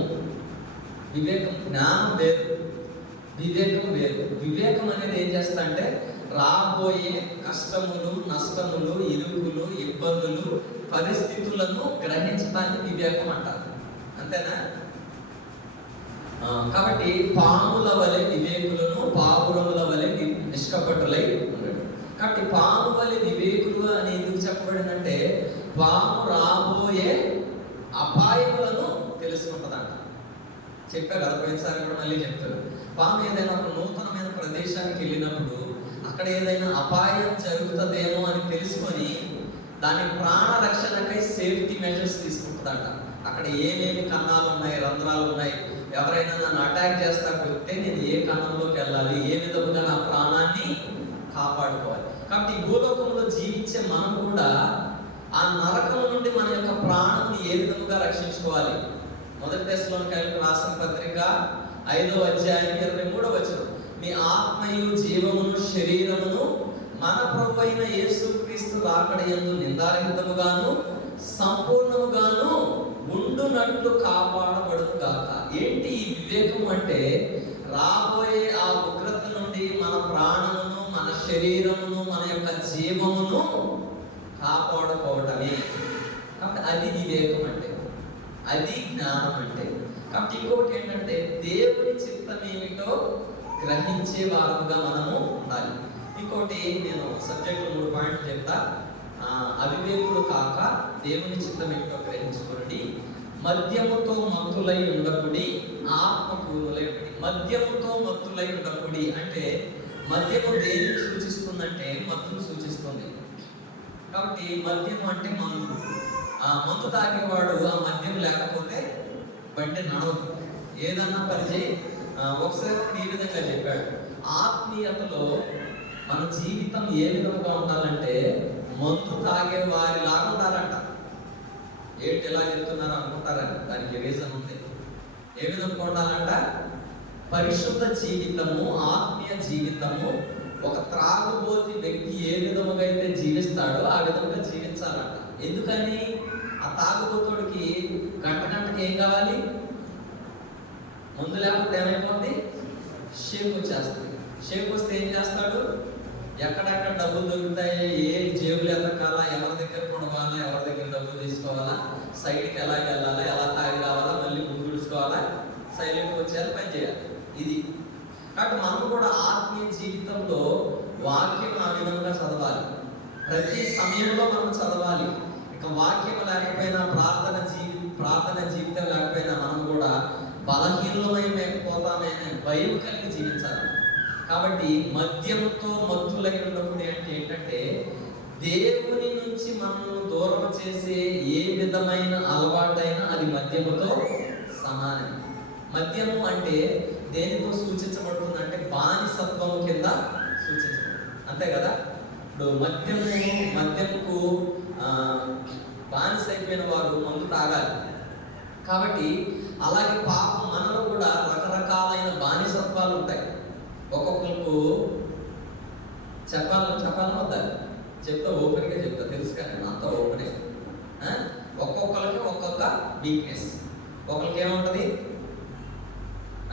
జ్ఞానం వేరు, వివేకం వేరు. వివేకం అనేది ఏం చేస్తా అంటే రాబోయే కష్టములు, నష్టములు, ఇరుకులు, ఇబ్బందులు, పరిస్థితులను గ్రహించడానికి వివేకం అంటారు. అంతేనా? కాబట్టి పాముల వలె వివేకులను, పావురముల వలె నిష్కపటులై ఉండడు. కాబట్టి పాము వలె వివేకులు అని ఎందుకు చెప్పబడిందంటే, పాము రాబోయే అపాయములను తెలుసుకుంటుందంట. చెప్పా కదా పోయినసారి కూడా, మళ్ళీ చెప్తారు. పాము ఏదైనా ఒక నూతనమైన ప్రదేశానికి వెళ్ళినప్పుడు అక్కడ ఏదైనా అపాయం జరుగుతుందేమో అని తెలుసుకొని దాని ప్రాణ రక్షణకై సేఫ్టీ మెజర్స్ తీసుకుంటుందంట. అక్కడ ఏమేమి కన్నాలు ఉన్నాయి, రంధ్రాలు ఉన్నాయి, ఎవరైనా నన్ను అటాక్ చేస్తారు చెప్తే నేను ఏ కన్నంలోకి వెళ్ళాలి, ఏ విధముగా నా ప్రాణాన్ని కాపాడుకోవాలి. కాబట్టి ఈ భూలోకంలో జీవించే మనం కూడా ఆ నరకం నుండి మన యొక్క ప్రాణాన్ని ఏ విధముగా రక్షించుకోవాలి, మొదటి తెస్సలోనికైయులకు రాసిన పత్రిక 5వ అధ్యాయం 23వ వచనం. మీ ఆత్మయు జీవమును శరీరమును మన ప్రభువైన యేసుక్రీస్తు రాకడ యందు నిందారహితముగాను సంపూర్ణముగాను ఉండునట్లు కాపాడబడును గాక. ఏంటి ఈ వివేకం అంటే, రాబోయే ఆ ఉగ్రత నుండి మన ప్రాణమును, మన శరీరమును, మన యొక్క జీవమును కాపాడుకోవటమే. కాబట్టి అది వివేకం అంటే, అది జ్ఞానం అంటే. కాబట్టి ఇంకొకటి ఏంటంటే, దేవుని చిత్తం ఏమిటో గ్రహించే వారముగా మనము ఉండాలి. ఇంకోటి నేను సబ్జెక్టు 3 పాయింట్లు చెప్తా. అవివేకులు కాక దేవుని చిత్తం ఏమిటో గ్రహించుకోండి. మద్యముతో మత్తులై ఉండకుడి, ఆత్మపూర్ణులై ఉండి. మద్యముతో మత్తులై ఉండకుడి అంటే, మద్యము దేనిని సూచిస్తుందంటే మత్తును సూచిస్తుంది. కాబట్టి మద్యం అంటే మందు. ఆ మందు తాగేవాడు ఆ మద్యం లేకపోతే బండి నడవదు, ఏదన్నా పని చేయి. ఒకసారి ఈ విధంగా చెప్పాడు, ఆత్మీయతలో మన జీవితం ఏ విధంగా ఉండాలంటే మందు తాగే వారి లాగా ఉండాలంట. ఏంటి ఎలా చెప్తున్నారు అనుకుంటారని, దానికి రీజన్ ఉంది. ఏ విధంగా ఉండాలంట? పరిశుద్ధ జీవితము, ఆత్మీయ జీవితము ఒక త్రాగుబోతి వ్యక్తి ఏ విధముగా అయితే జీవిస్తాడో ఆ విధంగా జీవించాలంట. ఎందుకని? ఆ తాగుబోతుడికి గంటకి ఏం కావాలి? ముందు లేకపోతే ఏమైపోతుంది? షేక్ వచ్చేస్తుంది. షేక్ వస్తే ఏం చేస్తాడు? ఎక్కడెక్కడ డబ్బులు దొరుకుతాయి, ఏ జేబులు ఎతకాలా, ఎవరి దగ్గర కొనవాలా, ఎవరి దగ్గర డబ్బులు తీసుకోవాలా, సైడ్కి ఎలా వెళ్ళాలా, ఎలా తాగి రావాలా, మళ్ళీ ముందు చూసుకోవాలా, సైలెంట్గా వచ్చేయాలి, పని చేయాలి. ఇది కాబట్టి మనం కూడా ఆత్మీయ జీవితంలో వాక్యం ఆ విధంగా చదవాలి. ప్రతి సమయంలో మనం చదవాలి. ఇక వాక్యం లేకపోయినా, ప్రార్థన జీవితం లేకపోయినా మనం కూడా బలహీనమైపోతామనే భయం కలిగి జీవించాలి. కాబట్టి మద్యంతో మత్తులై ఉన్నప్పుడు అంటే ఏంటంటే, దేవుని నుంచి మనం దూరం చేసే ఏ విధమైన అలవాటైనా అది మద్యముతో సమానం. మద్యము అంటే దేనితో సూచించబడుతుంది అంటే బానిసత్వము కింద సూచించబడుతుంది, అంతే కదా. ఇప్పుడు మద్యముకు బానిస అయిపోయిన వారు మందు తాగాలి. కాబట్టి అలాగే పాపం మనలో కూడా రకరకాలైన బానిసత్వాలు ఉంటాయి. ఒక్కొక్కరికి చెప్పాలని వద్దా? చెప్తా, ఓపెన్గా చెప్తా, తెలుసు కానీ అంతా ఓపెనే. ఒక్కొక్కరికి ఒక్కొక్క వీక్నెస్. ఒకరికి ఏముంటుంది?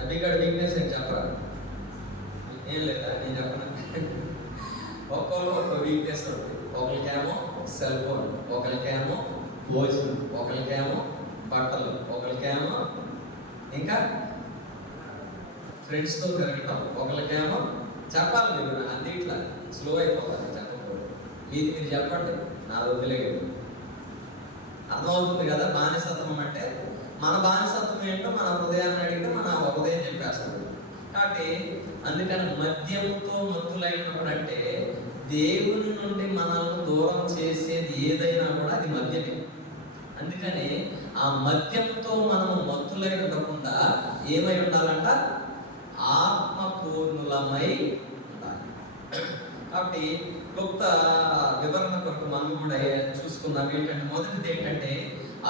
అభిగాడు వీక్నెస్ అని చెప్పరా? ఏం లేదా, నేను చెప్పను. ఒక్కొక్కరు ఒక్కొక్క వీక్నెస్ ఉంటుంది. ఒకరికేమో సెల్ ఫోన్, ఒకరికేమో భోజనం, ఒకరికేమో బట్టలు, ఒకరికేమో ఇంకా ఫ్రెండ్స్తో తిరగటం, ఒకరికేమో చెప్పాలి. మీరు అన్నిట్లా స్లో అయిపోతారు చెప్పకూడదు. మీరు చెప్పండి, నా వదిలేదు. అర్థమవుతుంది కదా? బానిసత్వం అంటే మన బానిసత్వం ఏంటో మన హృదయాన్ని అడిగితే మన హృదయం చెప్పేస్తుంది. కాబట్టి అందుకని మద్యంతో మత్తులైనప్పుడు అంటే దేవుని నుండి మనల్ని దూరం చేసేది ఏదైనా కూడా అది మద్యమే. అందుకని ఆ మద్యంతో మనము మత్తులై ఉండకుండా ఏమై ఉండాలంట? ఆత్మపూర్ణులమై ఉండాలి. కాబట్టి క్లుప్త వివరణ కొరకు మనం కూడా చూసుకుందాం. ఏంటంటే, మొదటిది ఏంటంటే,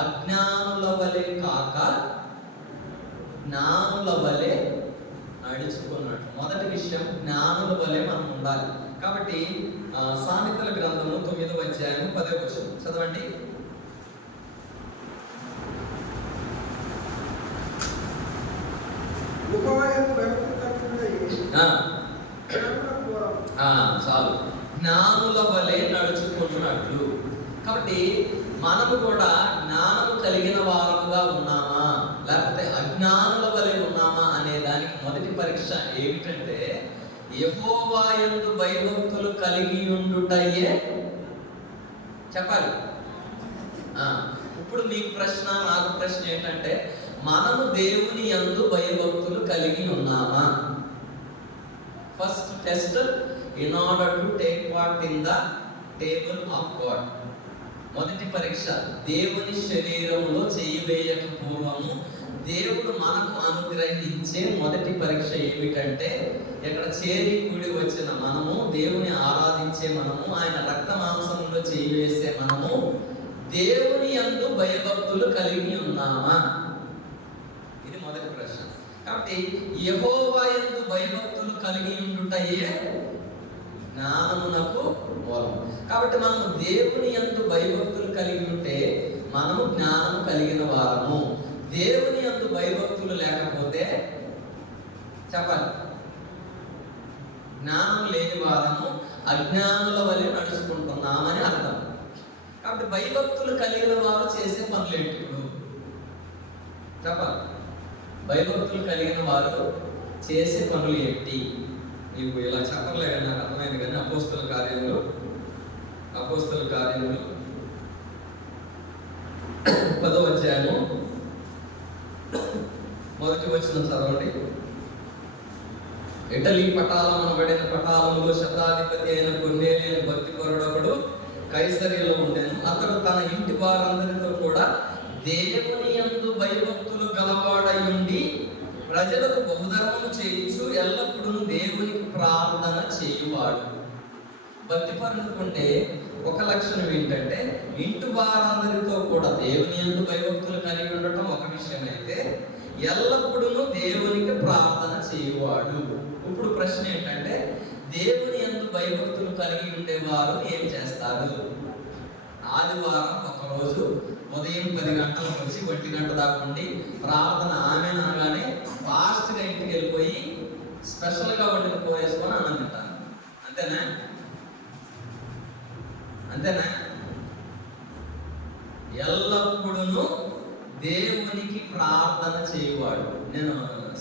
అజ్ఞానుల వలె కాక జ్ఞానుల వలె నడుచుకున్నట్టు. మొదటి విషయం, జ్ఞానుల వలె మనం ఉండాలి. కాబట్టి సామెతల గ్రంథము 9వ అధ్యాయం 10వ వచనం చదవండి. చాలు, జ్ఞానుల వలె నడుచుకున్నట్లు. కాబట్టి మనము కూడా జ్ఞానము కలిగిన వారముగా ఉన్నామా లేకపోతే అజ్ఞానుల వలె ఉన్నామా అనే దానికి మొదటి పరీక్ష ఏమిటంటే, యెహోవా యందు భయభక్తులు కలిగి ఉండుటయే చెప్పాలి. ఇప్పుడు మీకు ప్రశ్న, నాకు ప్రశ్న ఏంటంటే, మనము దేవుని యందు భయభక్తులు కలిగి ఉన్నామా? First test in order to take part in the table of God. మొదటి పరీక్ష, దేవుని శరీరంలో చెయ్యి వేయక పూర్వము దేవుడు మనకు అనుగ్రహించే మొదటి పరీక్ష ఏమిటంటే, ఇక్కడ చేరి కూడి వచ్చిన మనము, దేవుని ఆరాధించే మనము, ఆయన రక్త మాంసంలో చెయ్యి వేసే మనము దేవుని యందు భయభక్తులు కలిగి ఉన్నామా? ఇది మొదటి ప్రశ్న. కాబట్టి యెహోవా యందు భయభక్తులు కలిగి ఉండుటయే జ్ఞానమునకు మూలం. కాబట్టి మనము దేవుని యందు భయభక్తులు కలిగి ఉంటే మనము జ్ఞానం కలిగిన వారము. దేవుని యందు భయభక్తులు లేకపోతే చెప్పాలి, జ్ఞానం లేని వారము, అజ్ఞానుల వలె నడుచుకుంటున్నామని అర్థం. కాబట్టి భయభక్తులు కలిగిన వారు చేసే పనులు ఏంటి? ఇప్పుడు చెప్పాలి, భయభక్తులు కలిగిన వారు చేసే పనులు ఏంటి? మీకు ఇలా చెప్పలే కానీ నాకు అర్థమైంది. కానీ అపోస్తల కార్యములు 10వ అధ్యాయము మొదటి వచనం చదవండి. ఇటలీ పటాలమనబడిన పటాలములో శతాధిపతి అయిన కొర్నేలియను భక్తిపరుడొకడు కైసరియలో ఉండెను. అతడు తన ఇంటి వారందరితో కూడా దేవుని యందు భయభక్తులు గలవాడై ఉండి ప్రజలకు బహుధర్మము చేయించు ఎల్లప్పుడూ దేవునికి ప్రార్థన చేయువాడు. భక్తిపరుడుకుంటే ఒక లక్షణం ఏంటంటే ఇంటి వారందరితో కూడా దేవుని యందు భయభక్తులు కలిగి ఉండటం ఒక విషయం అయితే, ఎల్లప్పుడూ దేవునికి ప్రార్థన చేయువాడు. ఇప్పుడు ప్రశ్న ఏంటంటే దేవుని యందు భయభక్తులు కలిగి ఉండేవారు ఏం చేస్తారు? ఆదివారం ఒకరోజు ఉదయం 10 గంటలకు వచ్చి 1 గంట దాకా ఉండి ప్రార్థన ఆమెన్ అనగానే ఫాస్ట్గా ఇంటికి వెళ్ళిపోయి స్పెషల్గా వండిన కూర వేసుకొని అన్నం తింటాను. అంతేనా? ఎల్లప్పుడూ దేవునికి ప్రార్థన చేయవాడు. నేను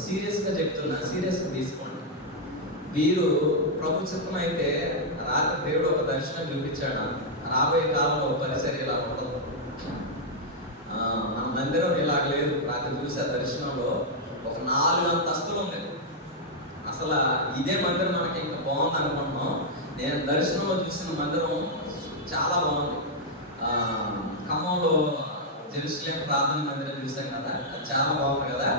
సీరియస్గా చెప్తున్నా, సీరియస్గా తీసుకోండి. వీరు ప్రభు చిత్తం అయితే రాత్రి దేవుడు ఒక దర్శనం చూపించాడు. రాబోయే కాలంలో పరిసర ఇలా ఉండదు. మన మందిరం ఇలాగ లేదు. రాత్రి చూసే దర్శనంలో ఒక 4 అంతస్తులు ఉంది. అసలు ఇదే మందిరం మనకి ఇంకా బాగుంది అనుకుంటున్నాం. నేను దర్శనంలో చూసిన మందిరం చాలా బాగుంది. ఖమ్మంలో జెరూసలేం ప్రార్థన మందిరం చూసాం కదా, చాలా బాగుంది కదా.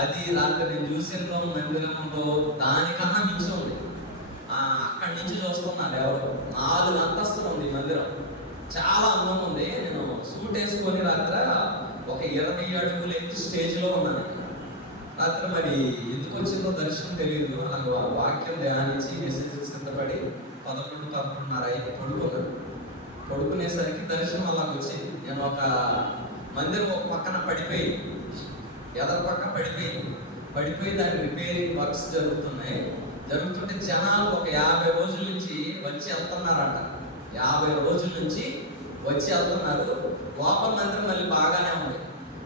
అది రాత్రి నేను చూసిన మందిరంలో దానికన్నా మించి ఉంది. అక్కడి నుంచి చూస్తున్నాను ఎవరు 4 అంతస్తులు ఉంది మందిరం. చాలా అందంగా ఉంది. నేను సూట్ వేసుకొని రాత్రి ఒక 20 అడుగులు ఎత్తు స్టేజ్లో ఉన్నాను. రాత్రి మరి ఎందుకు వచ్చిందో దర్శనం తెలియదు. నాకు వాక్యం ధ్యానించి మెసేజ్ సిద్ధపడి 11:30 అయింది. పడుకునేసరికి దర్శనం అలాగ వచ్చింది. నేను ఒక మందిరం ఒక పక్కన పడిపోయింది, ఎదర పక్క పడిపోయి దాని రిపేరింగ్ వర్క్స్ జరుగుతుంటే జనాలు ఒక 50 రోజుల నుంచి వచ్చి వెళ్తున్నారంట. 50 రోజుల నుంచి వచ్చి వెళ్తున్నారు. లోపల మందిరం మళ్ళీ బాగానే ఉంది.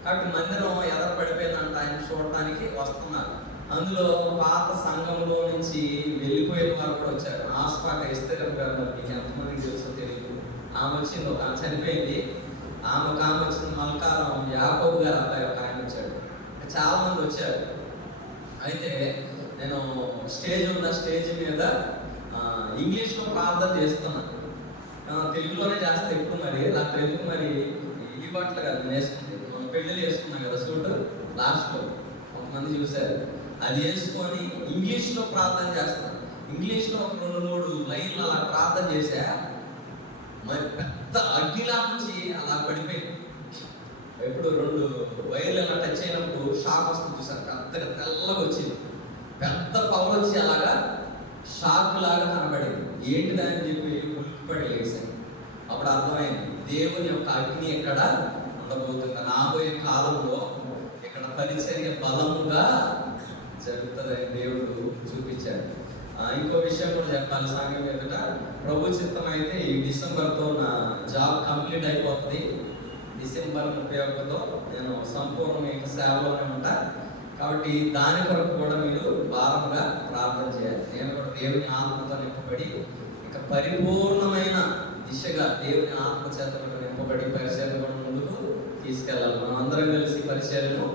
కాబట్టి మందిరం ఎదర పడిపోయిందంట, ఆయన చూడటానికి వస్తున్నారు. అందులో పాత సంఘంలో నుంచి వెళ్ళిపోయిన వారు కూడా వచ్చారు. ఆస్పాక ఇస్తారు గారు, మరి మీకు ఎంతమందికి తెలుసో తెలియదు. ఆమె వచ్చింది, ఒక ఆమె చనిపోయింది. ఆమె వచ్చింది మల్కారం యాకోబు గారు అబ్బాయి ఒక ఆయన వచ్చాడు. చాలా మంది వచ్చారు. అయితే నేను స్టేజ్ మీద ఇంగ్లీష్లో ప్రార్థన చేస్తున్నాను. తెలుగులోనే చేస్తే ఎక్కువ. మరి రాత్రి ఎందుకు మరి ఈ బట్టలు కదా నేను వేసుకుంటే, మనం పెళ్ళిళ్ళు వేసుకున్నాం కదా సూట్, లాస్ట్లో కొంతమంది చూశారు. అది వేసుకొని ఇంగ్లీష్లో ప్రార్థన చేస్తాను. ఇంగ్లీష్లో ఒక 2-3 లైన్లు అలా ప్రార్థన చేశా. మరి పెద్ద అగ్గిలా నుంచి అలా పడిపోయింది. ఎప్పుడు 2 వైర్లు అలా టచ్ అయినప్పుడు షాక్ వస్తుంది చూసారు, పెద్దగా తెల్లగా వచ్చింది. పెద్ద పవర్ వచ్చి అలాగా షాక్ లాగా కనబడింది. ఏంటిదని చెప్పి ఉలిక్కిపడి లేచాను. అప్పుడు అర్థమైంది, దేవుని యొక్క అగ్ని ఎక్కడ ఉండబోతుంది. రాబోయే కాలంలో ఇక్కడ పరిచర్య బలముగా జరుగుతుందని దేవుడు చూపించాడు. ఇంకో విషయం కూడా చెప్పాలి సంఘం ఎదుట. ప్రభు చిత్తం అయితే ఈ డిసెంబర్తో నా జాబ్ కంప్లీట్ అయిపోతుంది. డిసెంబర్ 31తో నేను సంపూర్ణ సేవలోనే ఉంటా. కాబట్టి దాని కొరకు కూడా మీరు భారంగా ప్రార్థన చేయాలి. నేను కూడా దేవుని ఆత్మతో నింపబడి ఇక పరిపూర్ణమైన దిశగా దేవుని ఆత్మ చేతలకు నింపబడి పరిచర్యను కూడా ముందుకు తీసుకెళ్ళాలి. మనం అందరం కలిసి పరిచర్యను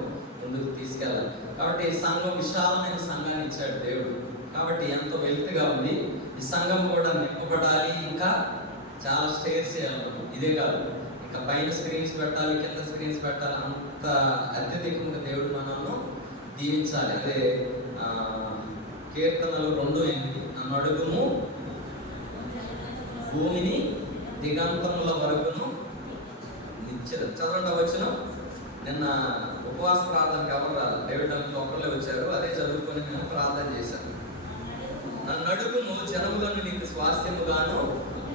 ముందుకు తీసుకెళ్ళాలి. కాబట్టి ఈ సంఘం విశాలమైన సంఘాన్ని ఇచ్చాడు దేవుడు. కాబట్టి ఎంతో వెల్త్గా ఉంది. ఈ సంఘం కూడా నింపబడాలి. ఇంకా చాలా స్టేర్స్ చేయాలి. ఇదే కాదు, ఇంకా పైన స్క్రీన్స్ పెట్టాలి, కింద స్క్రీన్స్ పెట్టాలి. అంత అత్యధికంగా దేవుడు మనల్ని దీవించాలి. అదే కీర్తనలు 2:8 నన్ను అడుగుము భూమిని దిగంతముల వరకును నిత్య చదవండి వచ్చిన. నిన్న ఉపవాస ప్రార్థనకి ఎవరు రాదు, డేవిడ్ అంకుల్ ఒక్కళ్ళే వచ్చారు. అదే చదువుకొని మేము ప్రార్థన చేశాను. నన్ను అడుగుము, జనములను నీకు స్వాస్థ్యముగాను,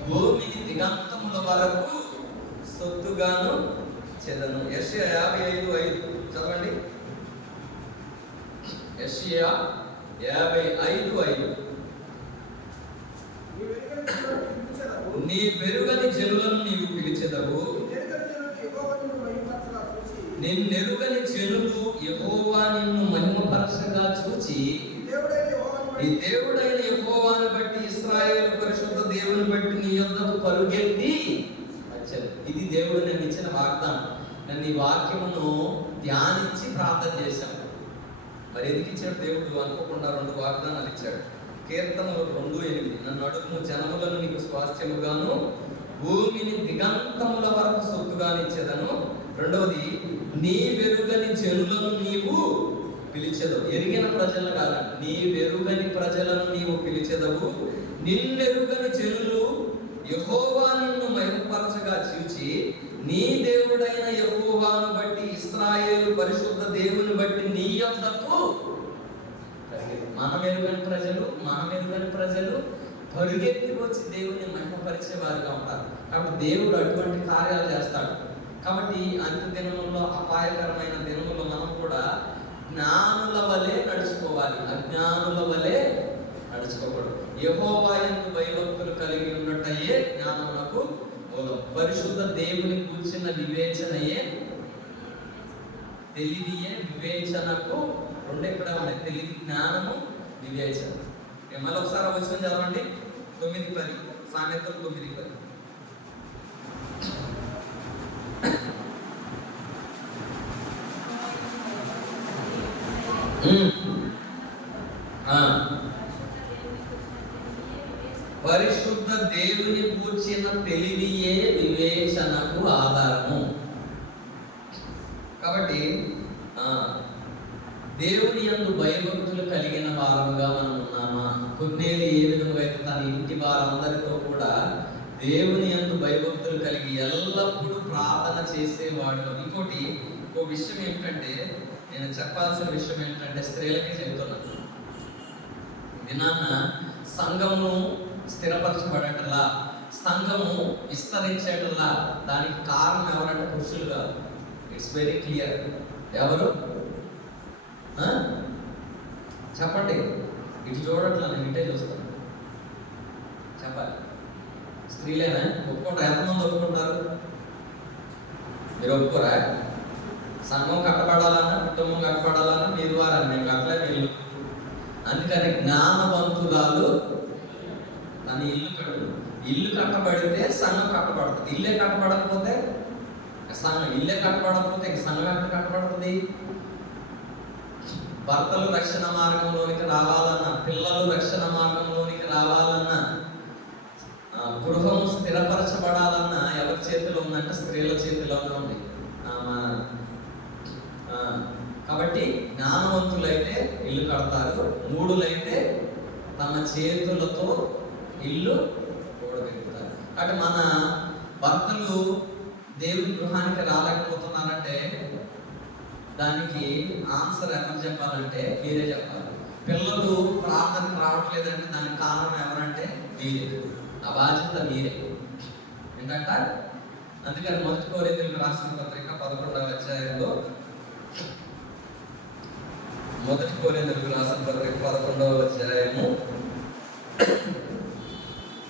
భూమిని దిగంతముల వరకు సొత్తుగాను చెదను. యెషయా 55:5 చదవండి. యెషయా 55:5. నీ పెరుగని జనులను నీవు పిలిచెదవు, నిన్నెరుగని జనులు యెహోవా నిన్ను మహిమపరచగా చూచి, ఈ దేవుడైన యెహోవాను బట్టి, ఇశ్రాయేలు పరిశుద్ధ దేవుని బట్టి నీ యొద్దకు పరుగెత్తి వచ్చారు. ఇది దేవుడు నేను ఇచ్చిన వాగ్దానం. నేను ఈ వాక్యమును ధ్యానించి ప్రార్థన చేశాను. మరి ఎందుకు ఇచ్చాడు దేవుడు? అనుకోకుండా 2 వాగ్దానాలు ఇచ్చాడు. కీర్తనలు 2:8, నన్ను అడుగుము, జనములను నీకు స్వాస్థ్యముగాను, భూమిని దిగంతముల వరకు సొత్తుగాను ఇచ్చేదను. రెండవది, నీ వెరుగని జనులను నీవు పిలిచెదవు. ఎరిగిన ప్రజలను కాదండి, నీ వెరుగని ప్రజలను నీవు పిలిచెదవు. నిన్నెరుగని జనులు యెహోవా నిన్ను మహిమపరచగా చూచి, నీ దేవుడైన యెహోవాను బట్టి, ఇశ్రాయేలు పరిశుద్ధ దేవుని బట్టి నీ యొద్దకు. మనం ఎరుగని ప్రజలు పరుగెత్తి వచ్చి దేవుని మహిమపరిచే వారుగా ఉంటారు. కాబట్టి దేవుడు అటువంటి కార్యాలు చేస్తాడు. కాబట్టి అంత్య దినముల్లో, అపాయకరమైన దినముల్లో మనం కూడా జ్ఞానుల వలె నడుచుకోవాలి, అజ్ఞానుల వలె నడుచుకోకూడదు. యెహోవా యందు భయభక్తులు కలిగి ఉన్నట్టయే జ్ఞానమునకు మూలం. పరిశుద్ధ దేవుని కూర్చున్న వివేచనయే తెలివియే వివేచనకు. 2 ఎక్కడ ఉన్నాయి, తెలివి, జ్ఞానము, వివేచన. మళ్ళీ ఒకసారి వచ్చిన చదవండి. 9:10, సామెతలు 9:10. పరిశుద్ధ దేవుని కూర్చిన తెలివియే వివేచనకు ఆధారము. కాబట్టి దేవుని యందు భయభక్తులు కలిగిన వారముగా మనం ఉన్నామా? కొన్నేళ్ళు ఏ విధంగా అయితే తన ఇంటి వారందరితో కూడా దేవుని యందు భయభక్తులు కలిగి ఎల్లప్పుడూ ప్రార్థన చేసేవాడు. ఇంకో విషయం ఏమిటంటే, నేను చెప్పాల్సిన విషయం ఏంటంటే, స్త్రీలకే చెబుతున్నాను. దినాన్న సంఘము స్థిరపరచబడటలా, సంఘము విస్తరించేటలా దానికి కారణం ఎవరంటే పురుషులు కాదు. It's very clear. ఎవరు చెప్పండి? ఇటు చూడట్లా, నేను ఇటే చూస్తాను. చెప్పాలి. స్త్రీలేనా? ఒప్పుకుంటారు? ఎంతమంది ఒప్పుకుంటారు? మీరు ఒప్పుకోరా? సంఘం కట్టబడాలన్నా, కుటుంబం కట్టబడాలన్నా మీరు వారని, మేము కట్టలే వీళ్ళు. అందుకని జ్ఞానవంతురాలు తన ఇల్లు కట్టబడితే సంఘం కట్టబడుతుంది. ఇల్లే కట్టబడకపోతే సంఘం ఎంత కట్టబడుతుంది? భర్తలు రక్షణ మార్గంలోనికి రావాలన్నా, పిల్లలు రక్షణ మార్గంలోనికి రావాలన్నా, గృహం స్థిరపరచబడాలన్నా ఎవరి చేతిలో ఉందంటే స్త్రీల చేతిలోనే ఉంది. కాబట్టి జ్ఞానవంతులైతే ఇల్లు కడతారు, మూఢులైతే తమ చేతులతో ఇల్లు కూడబెడతారు. కాబట్టి మన భర్తలు దేవుని గృహానికి రాలేకపోతున్నారంటే దానికి ఆన్సర్ ఎవరు చెప్పాలంటే మీరే చెప్పాలి. పిల్లలు ప్రార్థనకు రావట్లేదంటే దానికి కారణం ఎవరంటే మీరే. ఆ బాధ్యత మీరే. ఏంటంట? అందుకని 1 కొరింథీయులకు రాసిన పత్రిక 11వ అధ్యాయంలో 1 కొరింథీయులకు రాసిన పత్రిక 11వ అధ్యాయము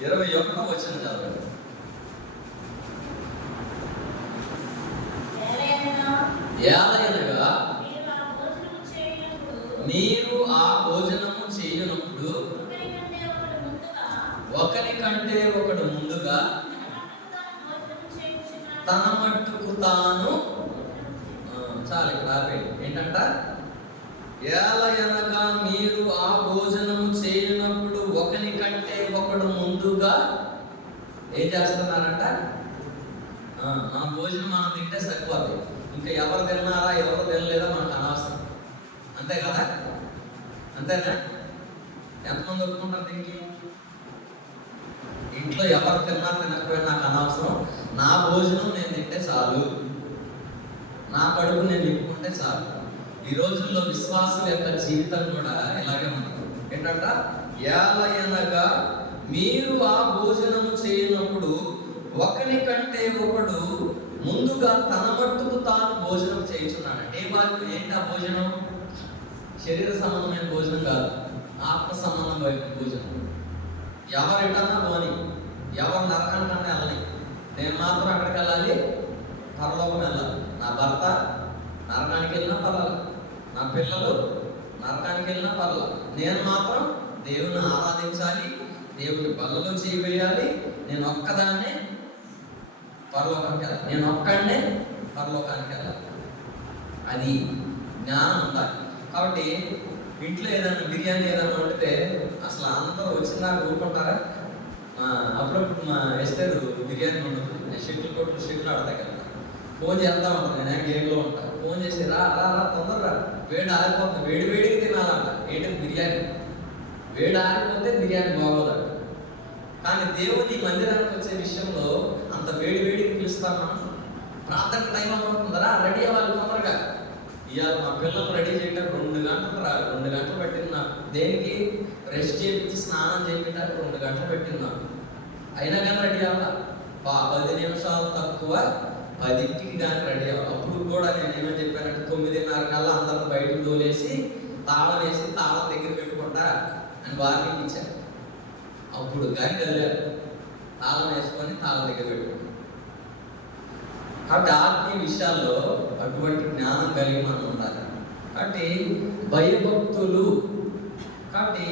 21వ వచనం చదవండి. ఏలయనగా మీరు ఆ భోజనము చేయనప్పుడు ఒకరికంటే ఒకడు ముందుగా తన మట్టుకు తాను చాలు ఇక్కడ ఆపేయండి. ఏంటంట? ఏలయనగా మీరు ఆ భోజనము చేయనప్పుడు ఒకరికంటే ఒకడు ముందుగా ఏం చేస్తున్నారంట? మన భోజనం మనం తింటే సరిపోదు. ఇంకా ఎవరు తిన్నారా ఎవరు తినలేదా మనకు అనవసరం. అంతే కదా? అంతేనా? ఎంతమంది ఒప్పుకుంటారు దీనికి? ఇంట్లో ఎవరు తిన్నా తినకపోయినా నాకు అనవసరం, నా భోజనం నేను తింటే చాలు. నా కడుపు నేను నింపుకుంటే చాలు. ఈ రోజుల్లో విశ్వాసం యొక్క జీవితం కూడా ఇలాగే ఉంది. ఏంటంట, ఏలయనగా మీరు ఆ భోజనము చేయనప్పుడు ఒకని కంటే ఒకడు ముందుగా తన మట్టుకు తాను భోజనం చేయుచున్నాడు. ఏంటి ఆ భోజనం? శరీర సంబంధమైన భోజనం కాదు, ఆత్మ సంబంధమైన భోజనం. ఎవరిటన్నా పోని, ఎవరు నరకానికన్నా వెళ్ళని, నేను మాత్రం అక్కడికి వెళ్ళాలి, పరలోకం వెళ్ళాలి. నా భర్త నరకానికి వెళ్ళినా పర్వాలేదు, నా పిల్లలు నరకానికి వెళ్ళినా పర్వాలేదు, నేను మాత్రం దేవుని ఆరాధించాలి, దేవుని బలలో చేయవేయాలి, నేను ఒక్కదాన్నే పరలోకానికి వెళ్ళాలి, నేను ఒక్కడనే పరలోకానికి వెళ్ళాలి. అది జ్ఞానం ఉండాలి. కాబట్టి ఇంట్లో ఏదైనా బిర్యానీ ఏదైనా వండితే అసలు అందరూ వచ్చిందా ఊరుకుంటారా? అప్పుడప్పుడు మా ఎస్టర్ బిర్యానీ ఉండదు, నేను షెట్లు ఆడతాయి కదా, ఫోన్ చేస్తా ఉంటాను, నేను గేమ్లో ఉంటాను. ఫోన్ చేసి రా తొందరగా, వేడి ఆరిపోతుంది, వేడికి తినాలంట. ఏంటంటే బిర్యానీ వేడి ఆరిపోతే బిర్యానీ బాగోదంట. కానీ దేవుని మందిరానికి వచ్చే విషయంలో అంత వేడికి పిలుస్తాం మనం. ప్రార్థన టైం అవుతుందరా, రెడీ అవ్వాలి తొందరగా. ఇవాళ మా పిల్లలు రెడీ చేయడానికి 2 గంటలు పట్టింది నాకు. దేనికి? రెస్ట్ చేయించి స్నానం చేయించడానికి 2 గంటలు పెట్టింది నాకు. అయినా కానీ రెడీ అవ్వాలా? 10 నిమిషాలు తక్కువ 10కి కానీ రెడీ అవ్వాలి. అప్పుడు కూడా నేను ఏమని చెప్పానంటే 9:30 కల్లా అందరూ బయటకు తోలేసి తాళం వేసి తాళం దగ్గర పెట్టుకుంటా అని వార్నింగ్ ఇచ్చాను. అప్పుడు కానీ కదిలారు, తాళం వేసుకొని తాళం దగ్గర పెట్టుకుంటాం. కాబట్టి ఆత్మీయ విషయాల్లో అటువంటి జ్ఞానం కలిగి మనం ఉండాలి. కాబట్టి భయభక్తులు, కాబట్టి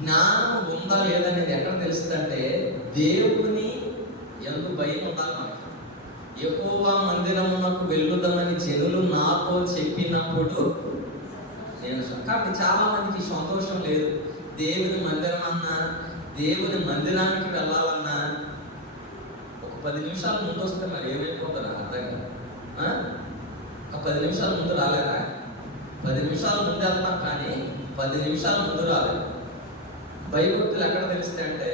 జ్ఞానం ఉందా లేదనేది ఎక్కడ తెలుస్తుందంటే దేవుని ఎంత భయం ఉండాలి మనకి. యెహోవా మందిరమునకు వెళ్ళుదామని జనులు నాతో చెప్పినప్పుడు నేను, కాబట్టి చాలా మందికి సంతోషం లేదు. దేవుని మందిరం అన్నా, దేవుని మందిరానికి వెళ్ళాలన్నా 10 నిమిషాల ముందు వస్తే మరి ఏమైపోతారు అర్థం కాదు. ఒక 10 నిమిషాల ముందు రాలేదా? 10 నిమిషాల ముందు వెళ్తాం కానీ 10 నిమిషాల ముందు రాలేదు. భయభక్తులు ఎక్కడ తెలుస్తాయి అంటే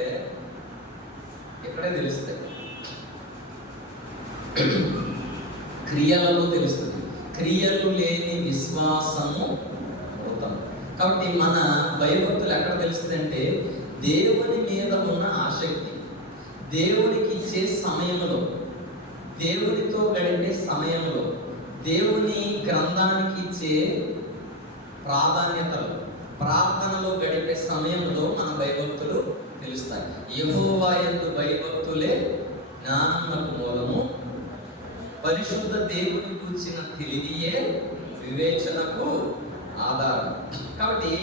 ఇక్కడే తెలుస్తాయి, క్రియలలో తెలుస్తుంది. క్రియలు లేని విశ్వాసము అవుతాం. కాబట్టి మన భయభక్తులు ఎక్కడ తెలుస్తుంది అంటే దేవుని మీద ఉన్న ఆసక్తి, దేవునికి ఇచ్చే సమయంలో, దేవునితో గడిపే సమయంలో, దేవుని గ్రంథానికి ఇచ్చే ప్రాధాన్యతలు, ప్రార్థనలో గడిపే సమయంలో మన భయభక్తులు తెలుస్తాయి. యెహోవా యందు భయభక్తులే జ్ఞానమునకు మూలము, పరిశుద్ధ దేవుని గురించిన తెలివియే వివేచనకు ఆధారం. కాబట్టి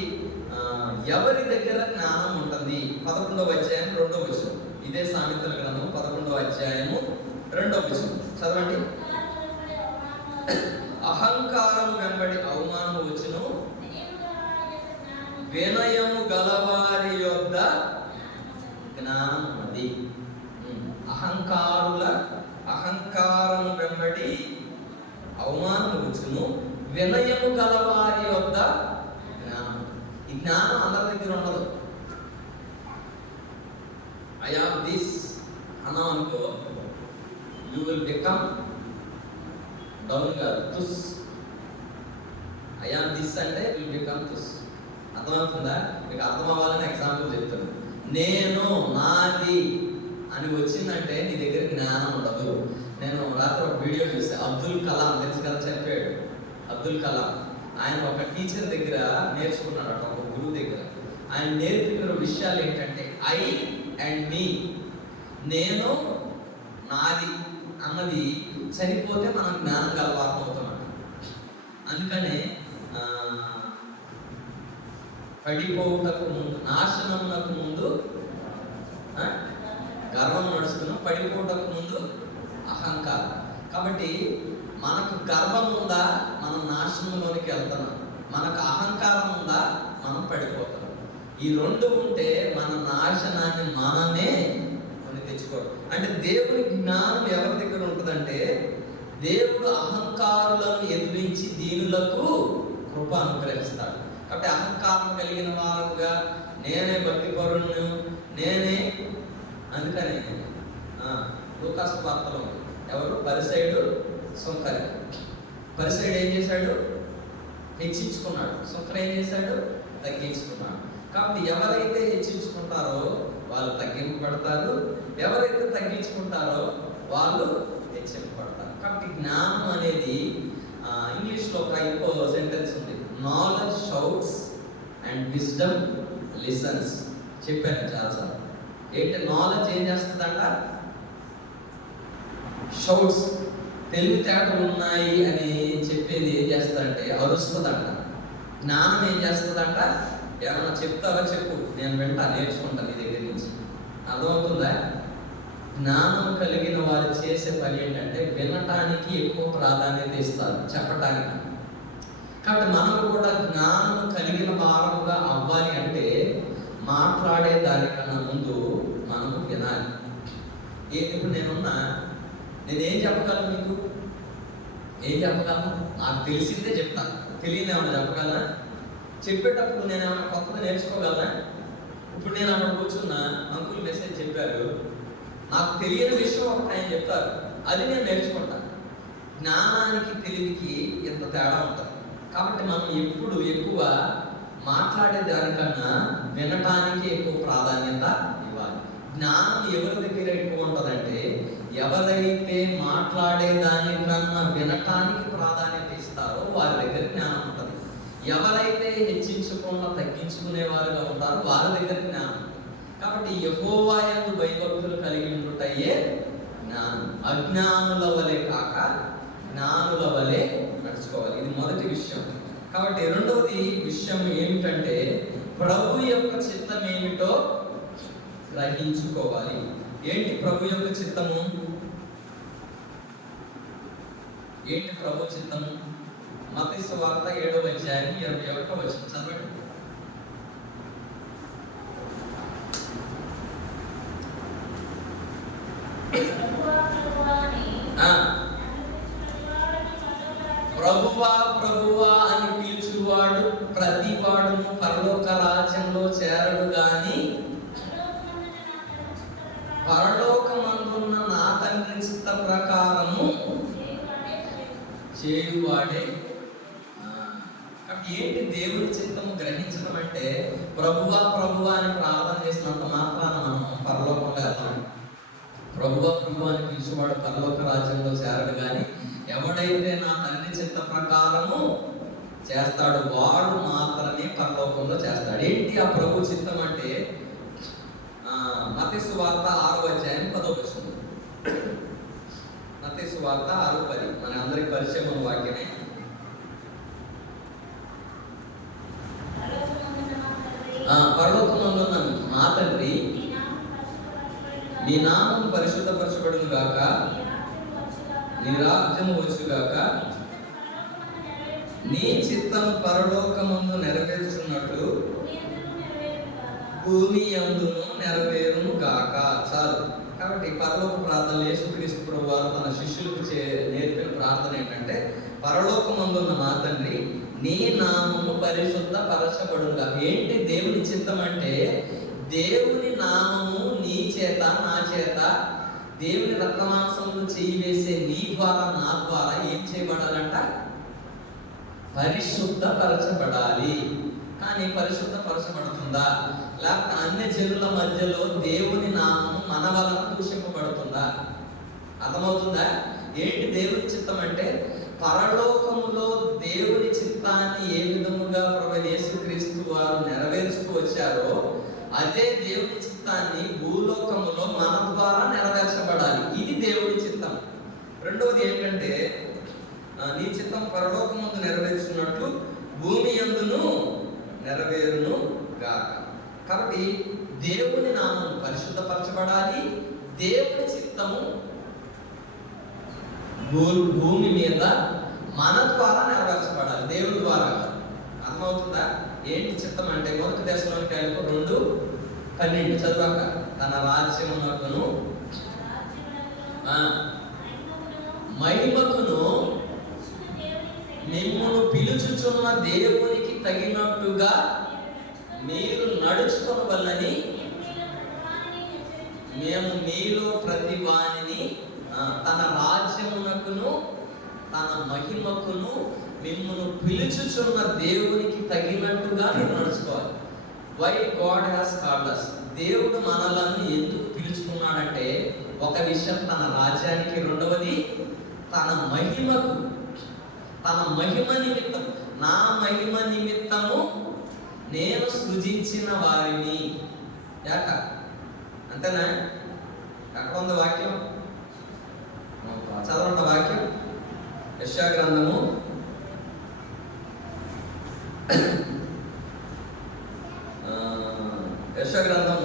ఎవరి దగ్గర జ్ఞానం ఉంటుంది? 11వ అధ్యాయం 2వ వచనం. ఇదే సామెతల గ్రంథం 11వ అధ్యాయము 2వ వచనం చదవండి. అహంకారం వెంబడి అవమానము వచ్చును, వినయము గలవారి యొద్ద జ్ఞానం ఉన్నది. అహంకారము వెంబడి అవమానము వచ్చును, వినయము గలవారి యొద్ద జ్ఞానం. ఈ జ్ఞానం అందరి దగ్గర ఉండదు. I have this అన్నాం అనుకో, you will become down గా తుస్. I have this అంటే you will become తుస్. అర్థమవుతుందా? మీకు అర్థం అవ్వాలని ఎగ్జాంపుల్ చెప్తాను. నేను నాది అని వచ్చిందంటే నీ దగ్గర జ్ఞానం ఉండదు. నేను రాత్రి ఒక వీడియో చూస్తే, అబ్దుల్ కలాం తెలుసు కదా, చనిపోయాడు అబ్దుల్ కలాం. ఆయన ఒక టీచర్ దగ్గర నేర్చుకున్నాడు, ఒక గురువు దగ్గర. ఆయన నేర్పిన విషయాలు ఏంటంటే ఐ అండ్ మీ, నేను నాది అన్నది చనిపోతే మనం జ్ఞానం గలవారం అవుతాం. అందుకనే పడిపోవుటకు ముందు, నాశనమునకు ముందు గర్వం నడుస్తున్నాం, పడిపోవటకు ముందు అహంకారం. కాబట్టి మనకు గర్వం ఉందా, మనం నాశనంలోనికి వెళ్తున్నాం. మనకు అహంకారం ఉందా, మనం పడిపోతున్నాం. ఈ 2 ఉంటే మన నాశనాన్ని మనమే కొని తెచ్చుకోవడం. అంటే దేవుని జ్ఞానం ఎవరి దగ్గర ఉంటుందంటే, దేవుడు అహంకారులను ఎదిరించి దీనులకు కృప అనుగ్రహిస్తాడు. కాబట్టి అహంకారం కలిగిన వారుగా నేనే భక్తిపరుణ్ణి, నేనే, అందుకని లూకాసు వార్తలో ఎవరు? పరిసయ్యుడు, సుంకరి. పరిసయుడు ఏం చేశాడు? హెచ్చించుకున్నాడు. శుక్ర ఏం చేశాడు? తగ్గించుకున్నాడు. కాబట్టి ఎవరైతే హెచ్చించుకుంటారో వాళ్ళు తగ్గింపబడతారు, ఎవరైతే తగ్గించుకుంటారో వాళ్ళు హెచ్చింపబడతారు. కాబట్టి జ్ఞానం అనేది ఇంగ్లీష్లో ఒక ఇంకో సెంటెన్స్ ఉంది, knowledge shouts and wisdom listens. చెప్పాను చాలాసార్లు. ఏంటి నాలెడ్జ్ ఏం చేస్తుందంట? షౌట్స్, తెలివితేటలు ఉన్నాయి అని చెప్పేది ఏం చేస్తుందంటే అరుస్తుందంట. జ్ఞానం ఏం చేస్తుందంట? ఏమన్నా చెప్తావా చెప్పు, నేను వింటా, నేర్చుకుంటాను నీ దగ్గర నుంచి. అర్థమవుతుందా? జ్ఞానం కలిగిన వారు చేసే పని ఏంటంటే వినటానికి ఎక్కువ ప్రాధాన్యత ఇస్తారు, చెప్పటానికి. కాబట్టి మనం కూడా జ్ఞానం కలిగిన వారముగా అవ్వాలి అంటే మాట్లాడే దానికన్నా ముందు మనము వినాలి. ఇప్పుడు నేనేం చెప్పగలను? మీకు ఏం చెప్పగలను? నాకు తెలిసిందే చెప్తాను, తెలియని ఏమన్నా చెప్పగలనా? చెప్పేటప్పుడు నేను ఏమైనా కొత్తగా నేర్చుకోగలనా? ఇప్పుడు నేను అక్కడ కూర్చున్నా, అంకుల్ మెసేజ్ చెప్పారు, నాకు తెలియని విషయం ఒకటి ఆయన చెప్తారు, అది నేను నేర్చుకుంటాను. జ్ఞానానికి తెలివికి ఎంత తేడా ఉంటుంది. కాబట్టి మనం ఎప్పుడు ఎక్కువ మాట్లాడే దానికన్నా వినటానికి ఎక్కువ ప్రాధాన్యత ఇవ్వాలి. జ్ఞానం ఎవరి దగ్గర ఎక్కువ ఉంటుందంటే ఎవరైతే మాట్లాడే దానికన్నా వినటానికి ప్రాధాన్యత ఇస్తారో వారి దగ్గర జ్ఞానం ఉంటుంది. ఎవరైతే హెచ్చించకుండా తగ్గించుకునేవారుగా ఉంటారో వారి దగ్గర జ్ఞానం ఉంటుంది. కాబట్టి యెహోవా యందు భయభక్తులు కలిగి ఉండుటయే జ్ఞానం. అజ్ఞానుల వలె కాక జ్ఞానుల వలె నడుచుకోవాలి. ఇది మొదటి విషయం. కాబట్టి రెండవది విషయం ఏమిటంటే ప్రభు యొక్క చిత్తం ఏమిటో గ్రహించుకోవాలి. ఏంటి ప్రభు యొక్క చిత్తము? ఏంటి ప్రభు చిత్తము? మత్తయి సువార్త 7వ అధ్యాయం 21వ వచనం చదవండి. ప్రభువా ప్రభువా అని పిలుచువాడు ప్రతి వాడును పరలోక రాజ్యంలో చేరడు గాని పరలోకమందున్న నా తండ్రి చిత్త ప్రకారము చేయువాడే. కాబట్టి ఏంటి దేవుడి చిత్తము గ్రహించడం అంటే ప్రభువా ప్రభువా అని ప్రార్థన చేసినంత మాత్రాన మనం పరలోకంగా వెళ్తాం. ప్రభువా ప్రభువా అని పిలుచువాడు పరలోక రాజ్యంలో చేరడు గాని ఎవడైతే నా తండ్రి చిత్త ప్రకారము చేస్తాడు వాడు మాత్రమే పరలోకంలో చేస్తాడు. ఏంటి ఆ ప్రభు చిత్తం అంటే మత్తయి సువార్త 6వ అధ్యాయం 10వ వచనం. మత్తయి సువార్త 6:10 మన అందరికి పరిచయం ఉన్న వాక్యమే. పరలోకమందున్న మా తండ్రి నీ నామం పరిశుద్ధపరచబడును గాక, నీ రాజ్యము వచ్చుగాక, నీ చిత్తము పరలోకమందు నెరవేర్చున్నట్లు భూమి యందును నెరవేరును గాక. చాలు. కాబట్టి పరలోక ప్రార్థన యేసుక్రీస్తు ప్రభువారు తన శిష్యులకు నేర్పిన ప్రార్థన ఏంటంటే పరలోకమందున్న మా తండ్రి నీ నామము పరిశుద్ధపరచబడుగా. ఏంటి దేవుని చిత్తం అంటే దేవుని నామము నీ చేత నా చేత దేవుని రక్తమాంసంలో చేయి వేసే నీ ద్వారా నా ద్వారా ఏం చేయబడాలంట? పరిశుద్ధపరచబడాలి. కానీ పరిశుద్ధపరచబడుతుందా? లేకపోతే అన్య జనుల మధ్యలో దేవుని నామము మన వలన దూషింపబడుతుందా? అర్థమవుతుందా? ఏంటి దేవుని చిత్తం అంటే పరలోకములో దేవుని చిత్తాన్ని ఏ విధముగా ప్రభు యేసుక్రీస్తు వారు నెరవేరుస్తూ వచ్చారో అదే దేవుని చిత్తాన్ని భూలోకములో మన ద్వారా నెరవేర్చబడాలి. ఇది దేవుని చిత్తం. రెండవది ఏంటంటే నీ చిత్తం పరలోకముందు నెరవేర్చున్నట్లు భూమి యందును నెరవేరును గాక. కాబట్టి దేవుని నామం పరిశుద్ధపరచబడాలి. దేవుని చిత్తము భూమి మీద మన ద్వారా నెరవేర్చబడాలి, దేవుని ద్వారా. అర్థమవుతుందా? ఏంటి చిత్తం అంటే 1 దశలోనికాయలకు 2:12 చదివాక తన రాజ్యమునకును మహిమకును మిమ్మును పిలుచుచున్న దేవునికి తగినట్టుగా మీరు నడుచుకొనవలెనని మేము మీలో ప్రతి వానిని తన రాజ్యమునకును తన మహిమకును మిమ్మల్ని పిలుచుచున్న దేవునికి తగినట్టుగా మీరు నడుచుకోవాలి. Why God has called us. దేవుడు మనలను ఎందుకు పిలుచుకున్నాడంటే ఒక విషయం తన రాజ్యానికి, రెండవది తన మహిమకు, తన మహిమ నిమిత్తం. నా మహిమ నిమిత్తము నేను సృజించిన వారిని. యాక అంతేనా? ఎక్కడ ఉంది వాక్యం? చదవండి వాక్యం. యెషయా గ్రంథము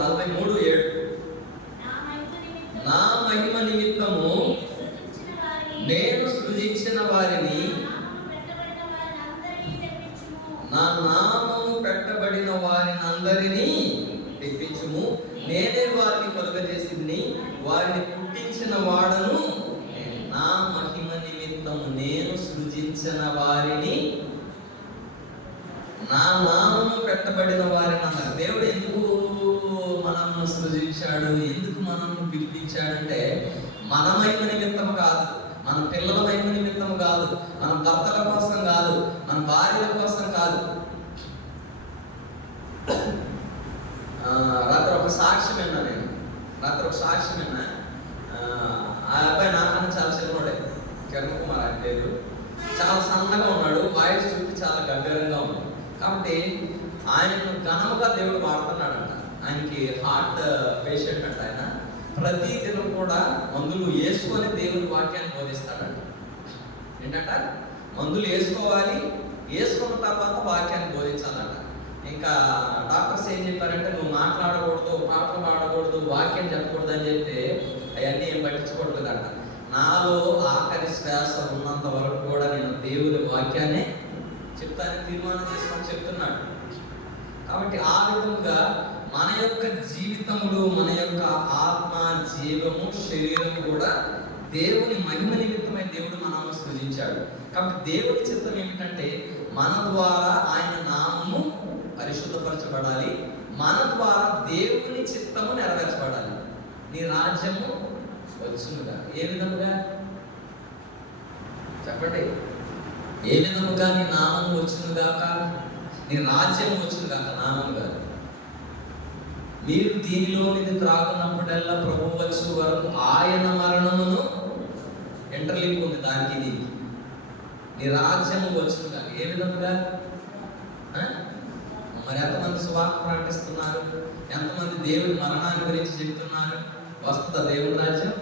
43:7. నా మహిమ నిమిత్తము నేను సృజించిన వారిని, నా నామము పెట్టబడిన వారిని అందరినీ తెప్పించుము. నేనే వారిని కలుగజేసింది, వారిని పుట్టించిన వాడను. నా మహిమ నిమిత్తము నేను సృజించిన వారిని, నా నామము పెట్టబడిన వారిని అందరు. దేవుడు ఎందుకు మనల్ని సృజించాడు, ఎందుకు మనల్ని పిలిపించాడంటే మన మహిమ నిమిత్తం కాదు, మన పిల్లల మహిమ నిమిత్తం కాదు, మన భర్తల కోసం కాదు, మన భార్యల కోసం కాదు. రాత్రి ఒక సాక్ష్యం విన్నా నేను. ఆ అబ్బాయి నాకన్నా చాలా చిన్నవాడే, కిరణ్ కుమార్ ఆయన పేరు. చాలా సన్నగా ఉన్నాడు, వాయిస్ చూసి చాలా గంభీరంగా ఉంది. కాబట్టి ఆయనను ఘనముగా దేవుడు వాడుతున్నాడంట. ఆయనకి హార్ట్ పేషెంట్ అంట. ఆయన ప్రతి దినం కూడా మందులు వేసుకొని దేవుని వాక్యాన్ని బోధిస్తాడంట. ఏంటంట? మందులు వేసుకోవాలి, వేసుకున్న తర్వాత వాక్యాన్ని బోధించాలంట. ఇంకా డాక్టర్స్ ఏం చెప్పారంటే నువ్వు మాట్లాడకూడదు, పాటలు పాడకూడదు, వాక్యం చెప్పకూడదు అని చెప్తే అవన్నీ ఏం పట్టించుకోవట్లేదంట. నాలో ఆఖరి శ్వాస ఉన్నంత వరకు కూడా నేను దేవుని వాక్యాన్ని చెప్తానని తీర్మానం చేసుకొని చెప్తున్నాడు. కాబట్టి ఆ విధంగా మన యొక్క జీవితములు, మన యొక్క ఆత్మ, జీవము, శరీరము కూడా దేవుని మహిమ నిమిత్తమై దేవుడు మనల్ని సృజించాడు. కాబట్టి దేవుని చిత్తం ఏమిటంటే మన ద్వారా ఆయన నామము పరిశుద్ధపరచబడాలి, మన ద్వారా దేవుని చిత్తము నెరవేర్చబడాలి. నీ రాజ్యము వచ్చునుగా. ఏ విధముగా చెప్పండి? ఏ విధముగా నీ నామము వచ్చునుగాక, నీ రాజ్యం వచ్చునుగాక. నామముగా మీరు దీనిలో ఇది త్రాగునప్పుడల్లా ప్రభువు వచ్చు వరకు ఆయన మరణమును ఎంటర్లింక్ ఉంది దానికి. ఇది నీ రాజ్యము వచ్చునుగా. ఏ విధముగా? మరి ఎంతమంది సువార్త ప్రకటిస్తున్నారు? ఎంతమంది దేవుడి మరణాన్ని గురించి చెప్తున్నారు? వస్తుందా దేవుడి రాజ్యం?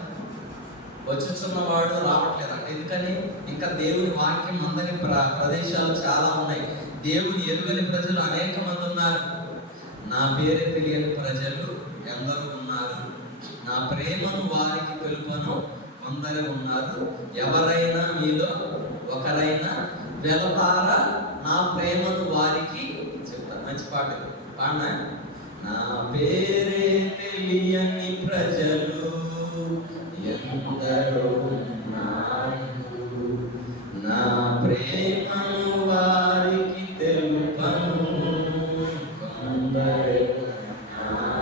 వచ్చుచున్నవాడు రావట్లేదంట. ఎందుకని? ఇంకా దేవుని వాక్యం అందని ప్రదేశాలు చాలా ఉన్నాయి. దేవుని ఎరుగని ప్రజలు అనేక మంది ఉన్నారు. నా పేరే తెలియని ప్రజలు ఎందరూ ఉన్నారు. నా ప్రేమను వారికి తెలుపను కొందరు ఉన్నారు. ఎవరైనా మీలో ఒకరైనా వెళతారా నా ప్రేమను వారికి చెప్తా. మంచి పాట పాడినా. నా పేరే తెలియని ప్రజలు ఎందరో ఉన్నారు. నా ప్రేమను వారికి తెలుపను కొందరు ఉన్నారు.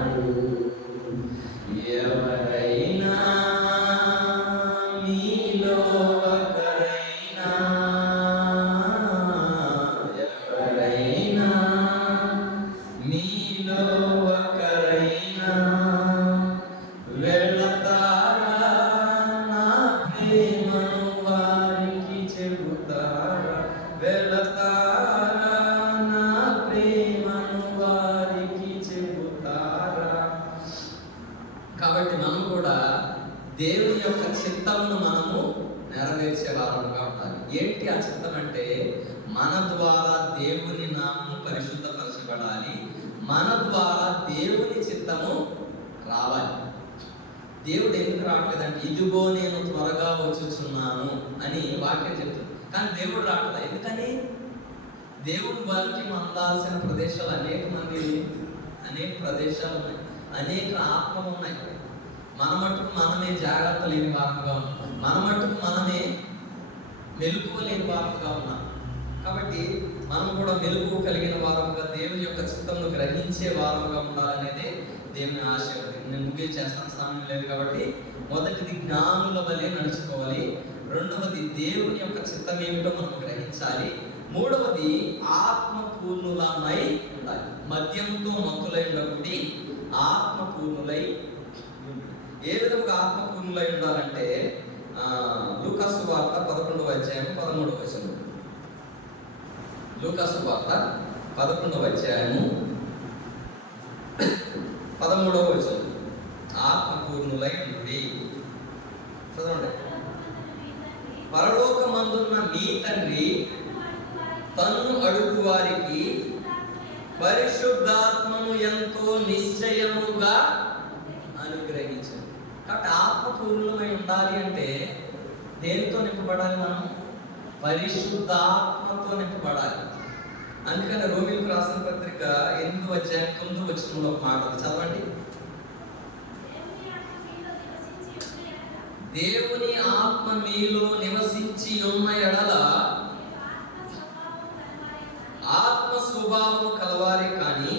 ఎవరైనా మీలో ఒకరైనా, ఎవరైనా మీలో ఒకరైనా వెళతారా నా ప్రేమను వారికి చెబుతారా, వెళతారా నా ప్రేమను వారికి చెబుతారా. కాబట్టి మనం కూడా దేవుని యొక్క చిత్తమును మనము నెరవేర్చే వారముగా ఉండాలి. ఏంటి ఆ చిత్తం అంటే మన ద్వారా దేవుని నామము పరిశుద్ధపరచబడాలి, మన ద్వారా దేవుని చిత్తము రావాలి. దేవుడు ఎందుకు రావట్లేదంటే ఇదిగో నేను త్వరగా వచ్చుచున్నాను అని వాక్యం చెప్తుంది. కానీ దేవుడు రావట్లేదు. ఎందుకని? దేవుడు వారికి అందాల్సిన ప్రదేశాలు అనేక ప్రదేశాలు ఉన్నాయి, అనేక ఆత్మలు ఉన్నాయి. మన మట్టుకు మనమే జాగ్రత్త లేని వారముగా ఉన్నాం, మన మట్టుకు మనమే మెలకువ లేని వారముగా ఉన్నాం. కాబట్టి మనం కూడా మెలకువ కలిగిన వారముగా దేవుని యొక్క చిత్తమును గ్రహించే వారముగా ఉండాలనేది దేవుని ఆశీర్వాదం. నేను ముగించేస్తాను, సమయం లేదు కాబట్టి. మొదటిది జ్ఞానుల వలె నడుచుకోవాలి, రెండవది దేవుని యొక్క చిత్తం ఏమిటో మనం గ్రహించాలి. మూడవది ఆత్మపూర్ణులమై ఉండాలి. మద్యంతో మత్తులై ఉండకూడి ఆత్మపూర్ణులై. ఏ విధంగా ఆత్మపూర్ణులై ఉండాలంటే లూకాసు వార్త 11వ అధ్యాయం 13వ వచనం. లూకాసు వార్త 11వ అధ్యాయము 13వ వచనం. ఆత్మపూర్ణులై ఉండుడి. చదవండి. పరలోకమందున్న మీ తండ్రి తన్ను అడుగు వారికి పరిశుద్ధాత్మను ఎంతో నిశ్చయముగా అనుగ్రహించారు. కాబట్టి ఆత్మపూర్ణమై ఉండాలి అంటే దేనితో నింపబడాలి? మనం పరిశుద్ధాత్మతో నింపబడాలి. అందుకని రోమీయులకు రాసిన పత్రిక 8వ అధ్యాయం 9వ వచనంలో ఒక మాట చదవండి. దేవుని ఆత్మ మీలో నివసించి ఉన్న ఎడల ఆత్మ స్వభావం కలవారే కానీ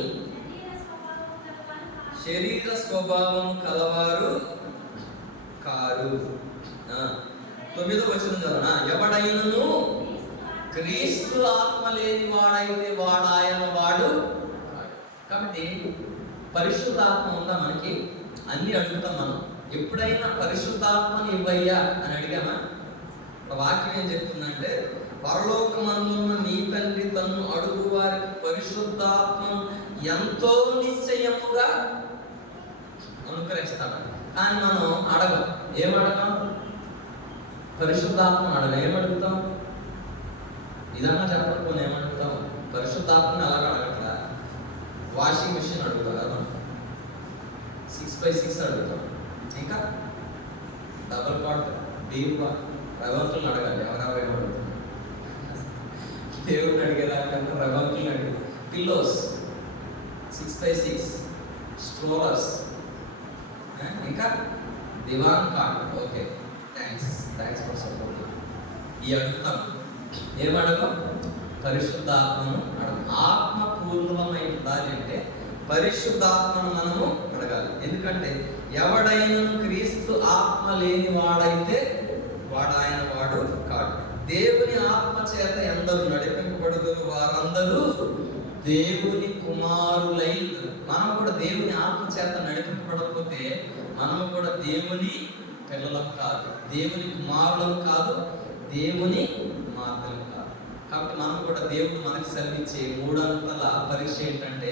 శరీర స్వభావం కలవారు కారు. 9వ వచనం చదవనా? ఎవడైనను క్రీస్తు ఆత్మ లేని వాడైతే వాడాయన వాడు. కాబట్టి పరిశుద్ధాత్మ ఉందా మనకి? అన్ని అడుగుతాం మనం. ఎప్పుడైనా పరిశుద్ధాత్మని ఇవ్వయ్యా అని అడిగామా? వాక్యం ఏం చెప్తుందంటే, పరలోకమందున్న నీ తండ్రి తన్ను అడుగు వారికి పరిశుద్ధాత్మను ఎంతో నిశ్చయముగా అనుగ్రహిస్తాడు. కానీ మనం అడగం. ఏమడగం? పరిశుద్ధాత్మను అడగం. ఏమడుగుతాం? ఇదన్నా చెప్పకపోతే ఏమడుగుతాం? పరిశుద్ధాత్మని అలాగ అడగట్లా. వాషింగ్ మిషన్ అడుగుతాం కదా, 6x6 అడుగుతాం. ఇంకా డబల్ కాట్, డీప్ కాట్, రవంతులను అడగాలి. ఎవరెవరు ఏమడుగుతాం? దేవుడిని అడిగేదానికన్నా రవంతులను అడిగి. పిల్లోస్ 6x6, స్ట్రోలర్స్, ఇంకా divan cot. Okay, thanks for support. ఈ అడుగుతాం. ఏమడగం? పరిశుద్ధాత్మను అడగం. ఆత్మ పూర్ణమై ఉండాలి అంటే పరిశుద్ధాత్మను మనము అడగాలి. ఎందుకంటే ఎవడైనను క్రీస్తు ఆత్మ లేని వాడైతే వాడాయన వాడు కాడు. దేవుని ఆత్మ చేత ఎందరూ నడిపింపబడుదురు వారందరూ దేవుని కుమారులై. మనం కూడా దేవుని ఆత్మ చేత నడిపింపబడకపోతే మనము కూడా దేవుని పిల్లలం కాదు, దేవుని కుమారులం కాదు, దేవుని కుమార్తెలు కాదు. కాబట్టి మనం కూడా దేవుడు మనకి సెలవిచ్చే 3 అంతల పరీక్ష ఏంటంటే,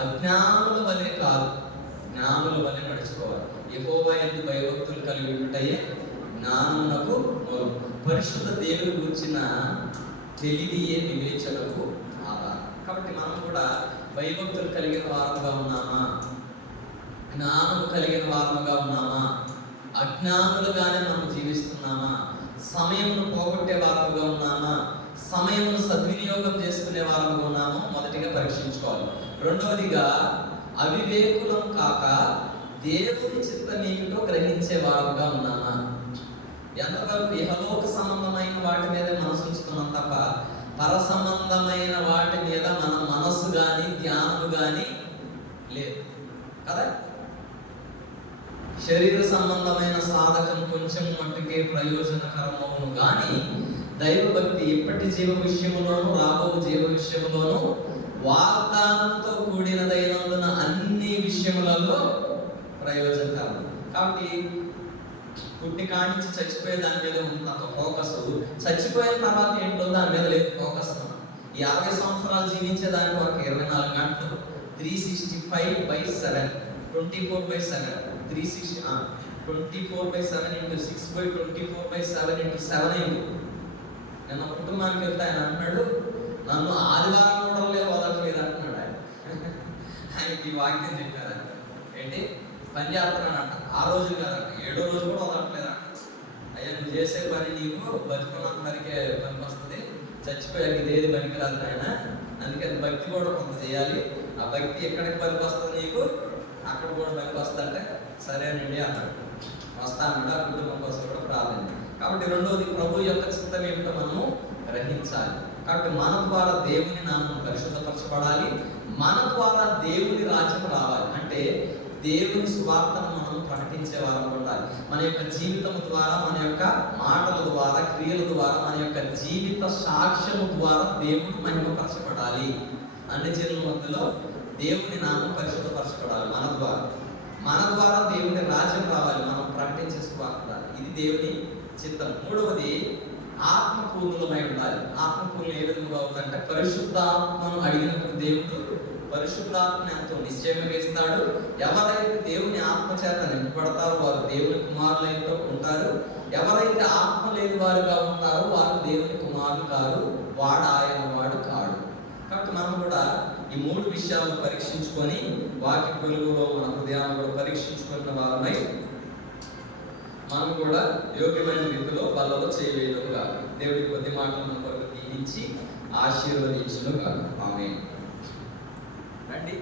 అజ్ఞానుల వలె కాదు, జ్ఞానుల వలె నడుచుకోవాలి. యెహోవా యందు భయభక్తులు కలిగి ఉంటయే జ్ఞానమునకు మూలం. పరిశుద్ధ దేవుని గురించిన తెలివియే వివేచనకు ఆధారం. కాబట్టి మనం కూడా భయభక్తులు కలిగిన వారముగా ఉన్నామా? జ్ఞానము కలిగిన వారముగా ఉన్నామా? అజ్ఞానులుగానే మనం జీవిస్తున్నామా? సమయమును పోగొట్టే వారముగా ఉన్నామా? సమయమును సద్వినియోగం చేసుకునే వారముగా ఉన్నామో మొదటిగా పరీక్షించుకోవాలి. రెండవదిగా అవివేకులం కాక దేవుని చిత్తం ఏమిటో గ్రహించే వారముగా ఉన్నామా? ఎంతవరకు ఇహలోక సంబంధమైన వాటి మీద మనసు ఉంచుతున్నాం తప్ప పర సంబంధమైన వాటి మీద మన మనస్సు కానీ ధ్యానము కానీ లేదు కదా. శరీర సంబంధమైన సాధకం కొంచెం మట్టుకే ప్రయోజనకరమవును కానీ దైవభక్తి ఎప్పటి జీవ విషయంలోనూ రాబో జీవ విషయంలోనూ వాగ్దానంతో కూడినదైనందున అన్ని విషయములలో ప్రయోజనకరం. కాబట్టి పుట్టి కానించి చచ్చిపోయే దాని మీద ఉంది ఒక ఫోకస్, చచ్చిపోయిన తర్వాత ఏంటో దాని మీద లేదు ఫోకస్. ఈ 50 సంవత్సరాలు జీవించే దాని వరకు 24 గంటలు 365/7 24/7 24/7 into 6/24/7 into 7 అయింది. నిన్న కుటుంబానికి వెళ్తే ఆయన అంటున్నాడు, నన్ను ఆదివారం కూడా వదలట్లేదు అంటున్నాడు ఆయన. ఆయనకి ఈ వాక్యం చెప్పారు. ఏంటి పని చేస్తున్నాడంట, ఆ రోజు కాదంట, 7వ రోజు కూడా వదలట్లేదంట. అయ్యా నువ్వు చేసే పని నీకు బతుకున్నంతరికే పనికి వస్తుంది, చచ్చిపోయాక ఇదేది పనికి రాదు ఆయన. అందుకని భక్తి కూడా కొంత చేయాలి. ఆ భక్తి ఎక్కడికి పనికి వస్తుంది నీకు, అక్కడ కూడా పనికి వస్తుందంటే సరేనండి అన్నాడు. వస్తానన్నాడు. ఆ కుటుంబం కోసం కూడా ప్రార్థన. కాబట్టి రెండవది ప్రభు యొక్క చిత్తం ఏమిటో మనము గ్రహించాలి. కాబట్టి మన ద్వారా దేవుని నామం పరిశుద్ధపరచబడాలి, మన ద్వారా దేవుని రాజ్యం రావాలి. అంటే దేవుని సువార్తను మనం ప్రకటించే వారం ఉండాలి. మన యొక్క జీవితం ద్వారా, మన యొక్క మాటల ద్వారా, క్రియల ద్వారా, మన యొక్క జీవిత సాక్ష్యము ద్వారా దేవుడు మహిమపరచబడాలి. అన్ని జనుల మధ్యలో దేవుని నామం పరిశుద్ధపరచబడాలి. మన ద్వారా దేవుని రాజ్యం రావాలి. మనం ప్రకటించే సువార్త, ఇది దేవుని చిత్తం. మూడవది, ఆత్మపూర్ణులమై ఉండాలి. ఆత్మపూర్ణులు ఏ విధంగా అవుతుందంటే, పరిశుద్ధాత్మను అడిగినప్పుడు దేవుడు పరిశుద్ధాత్మను ఎంతో నిశ్చయంగా ఇస్తాడు. ఎవరైతే దేవుని ఆత్మ చేత నింపబడతారో వారు దేవుని కుమారులైతే ఉంటారు. ఎవరైతే ఆత్మ లేని వారుగా ఉంటారో వారు దేవుని కుమారులు కారు, వాడు ఆయన వాడు కాడు. కాబట్టి మనం కూడా ఈ మూడు విషయాలను పరీక్షించుకొని, వాక్య వెలుగులో మన హృదయాలను కూడా పరీక్షించుకున్న వారమై మనం కూడా యోగ్యమైన రీతిలో బల్లలో చేయలేదుగా దేవుడి కొద్ది మాటలు మన కొరకు దీవించి ఆశీర్వదించును కాదు. ఆమేన్. రండి.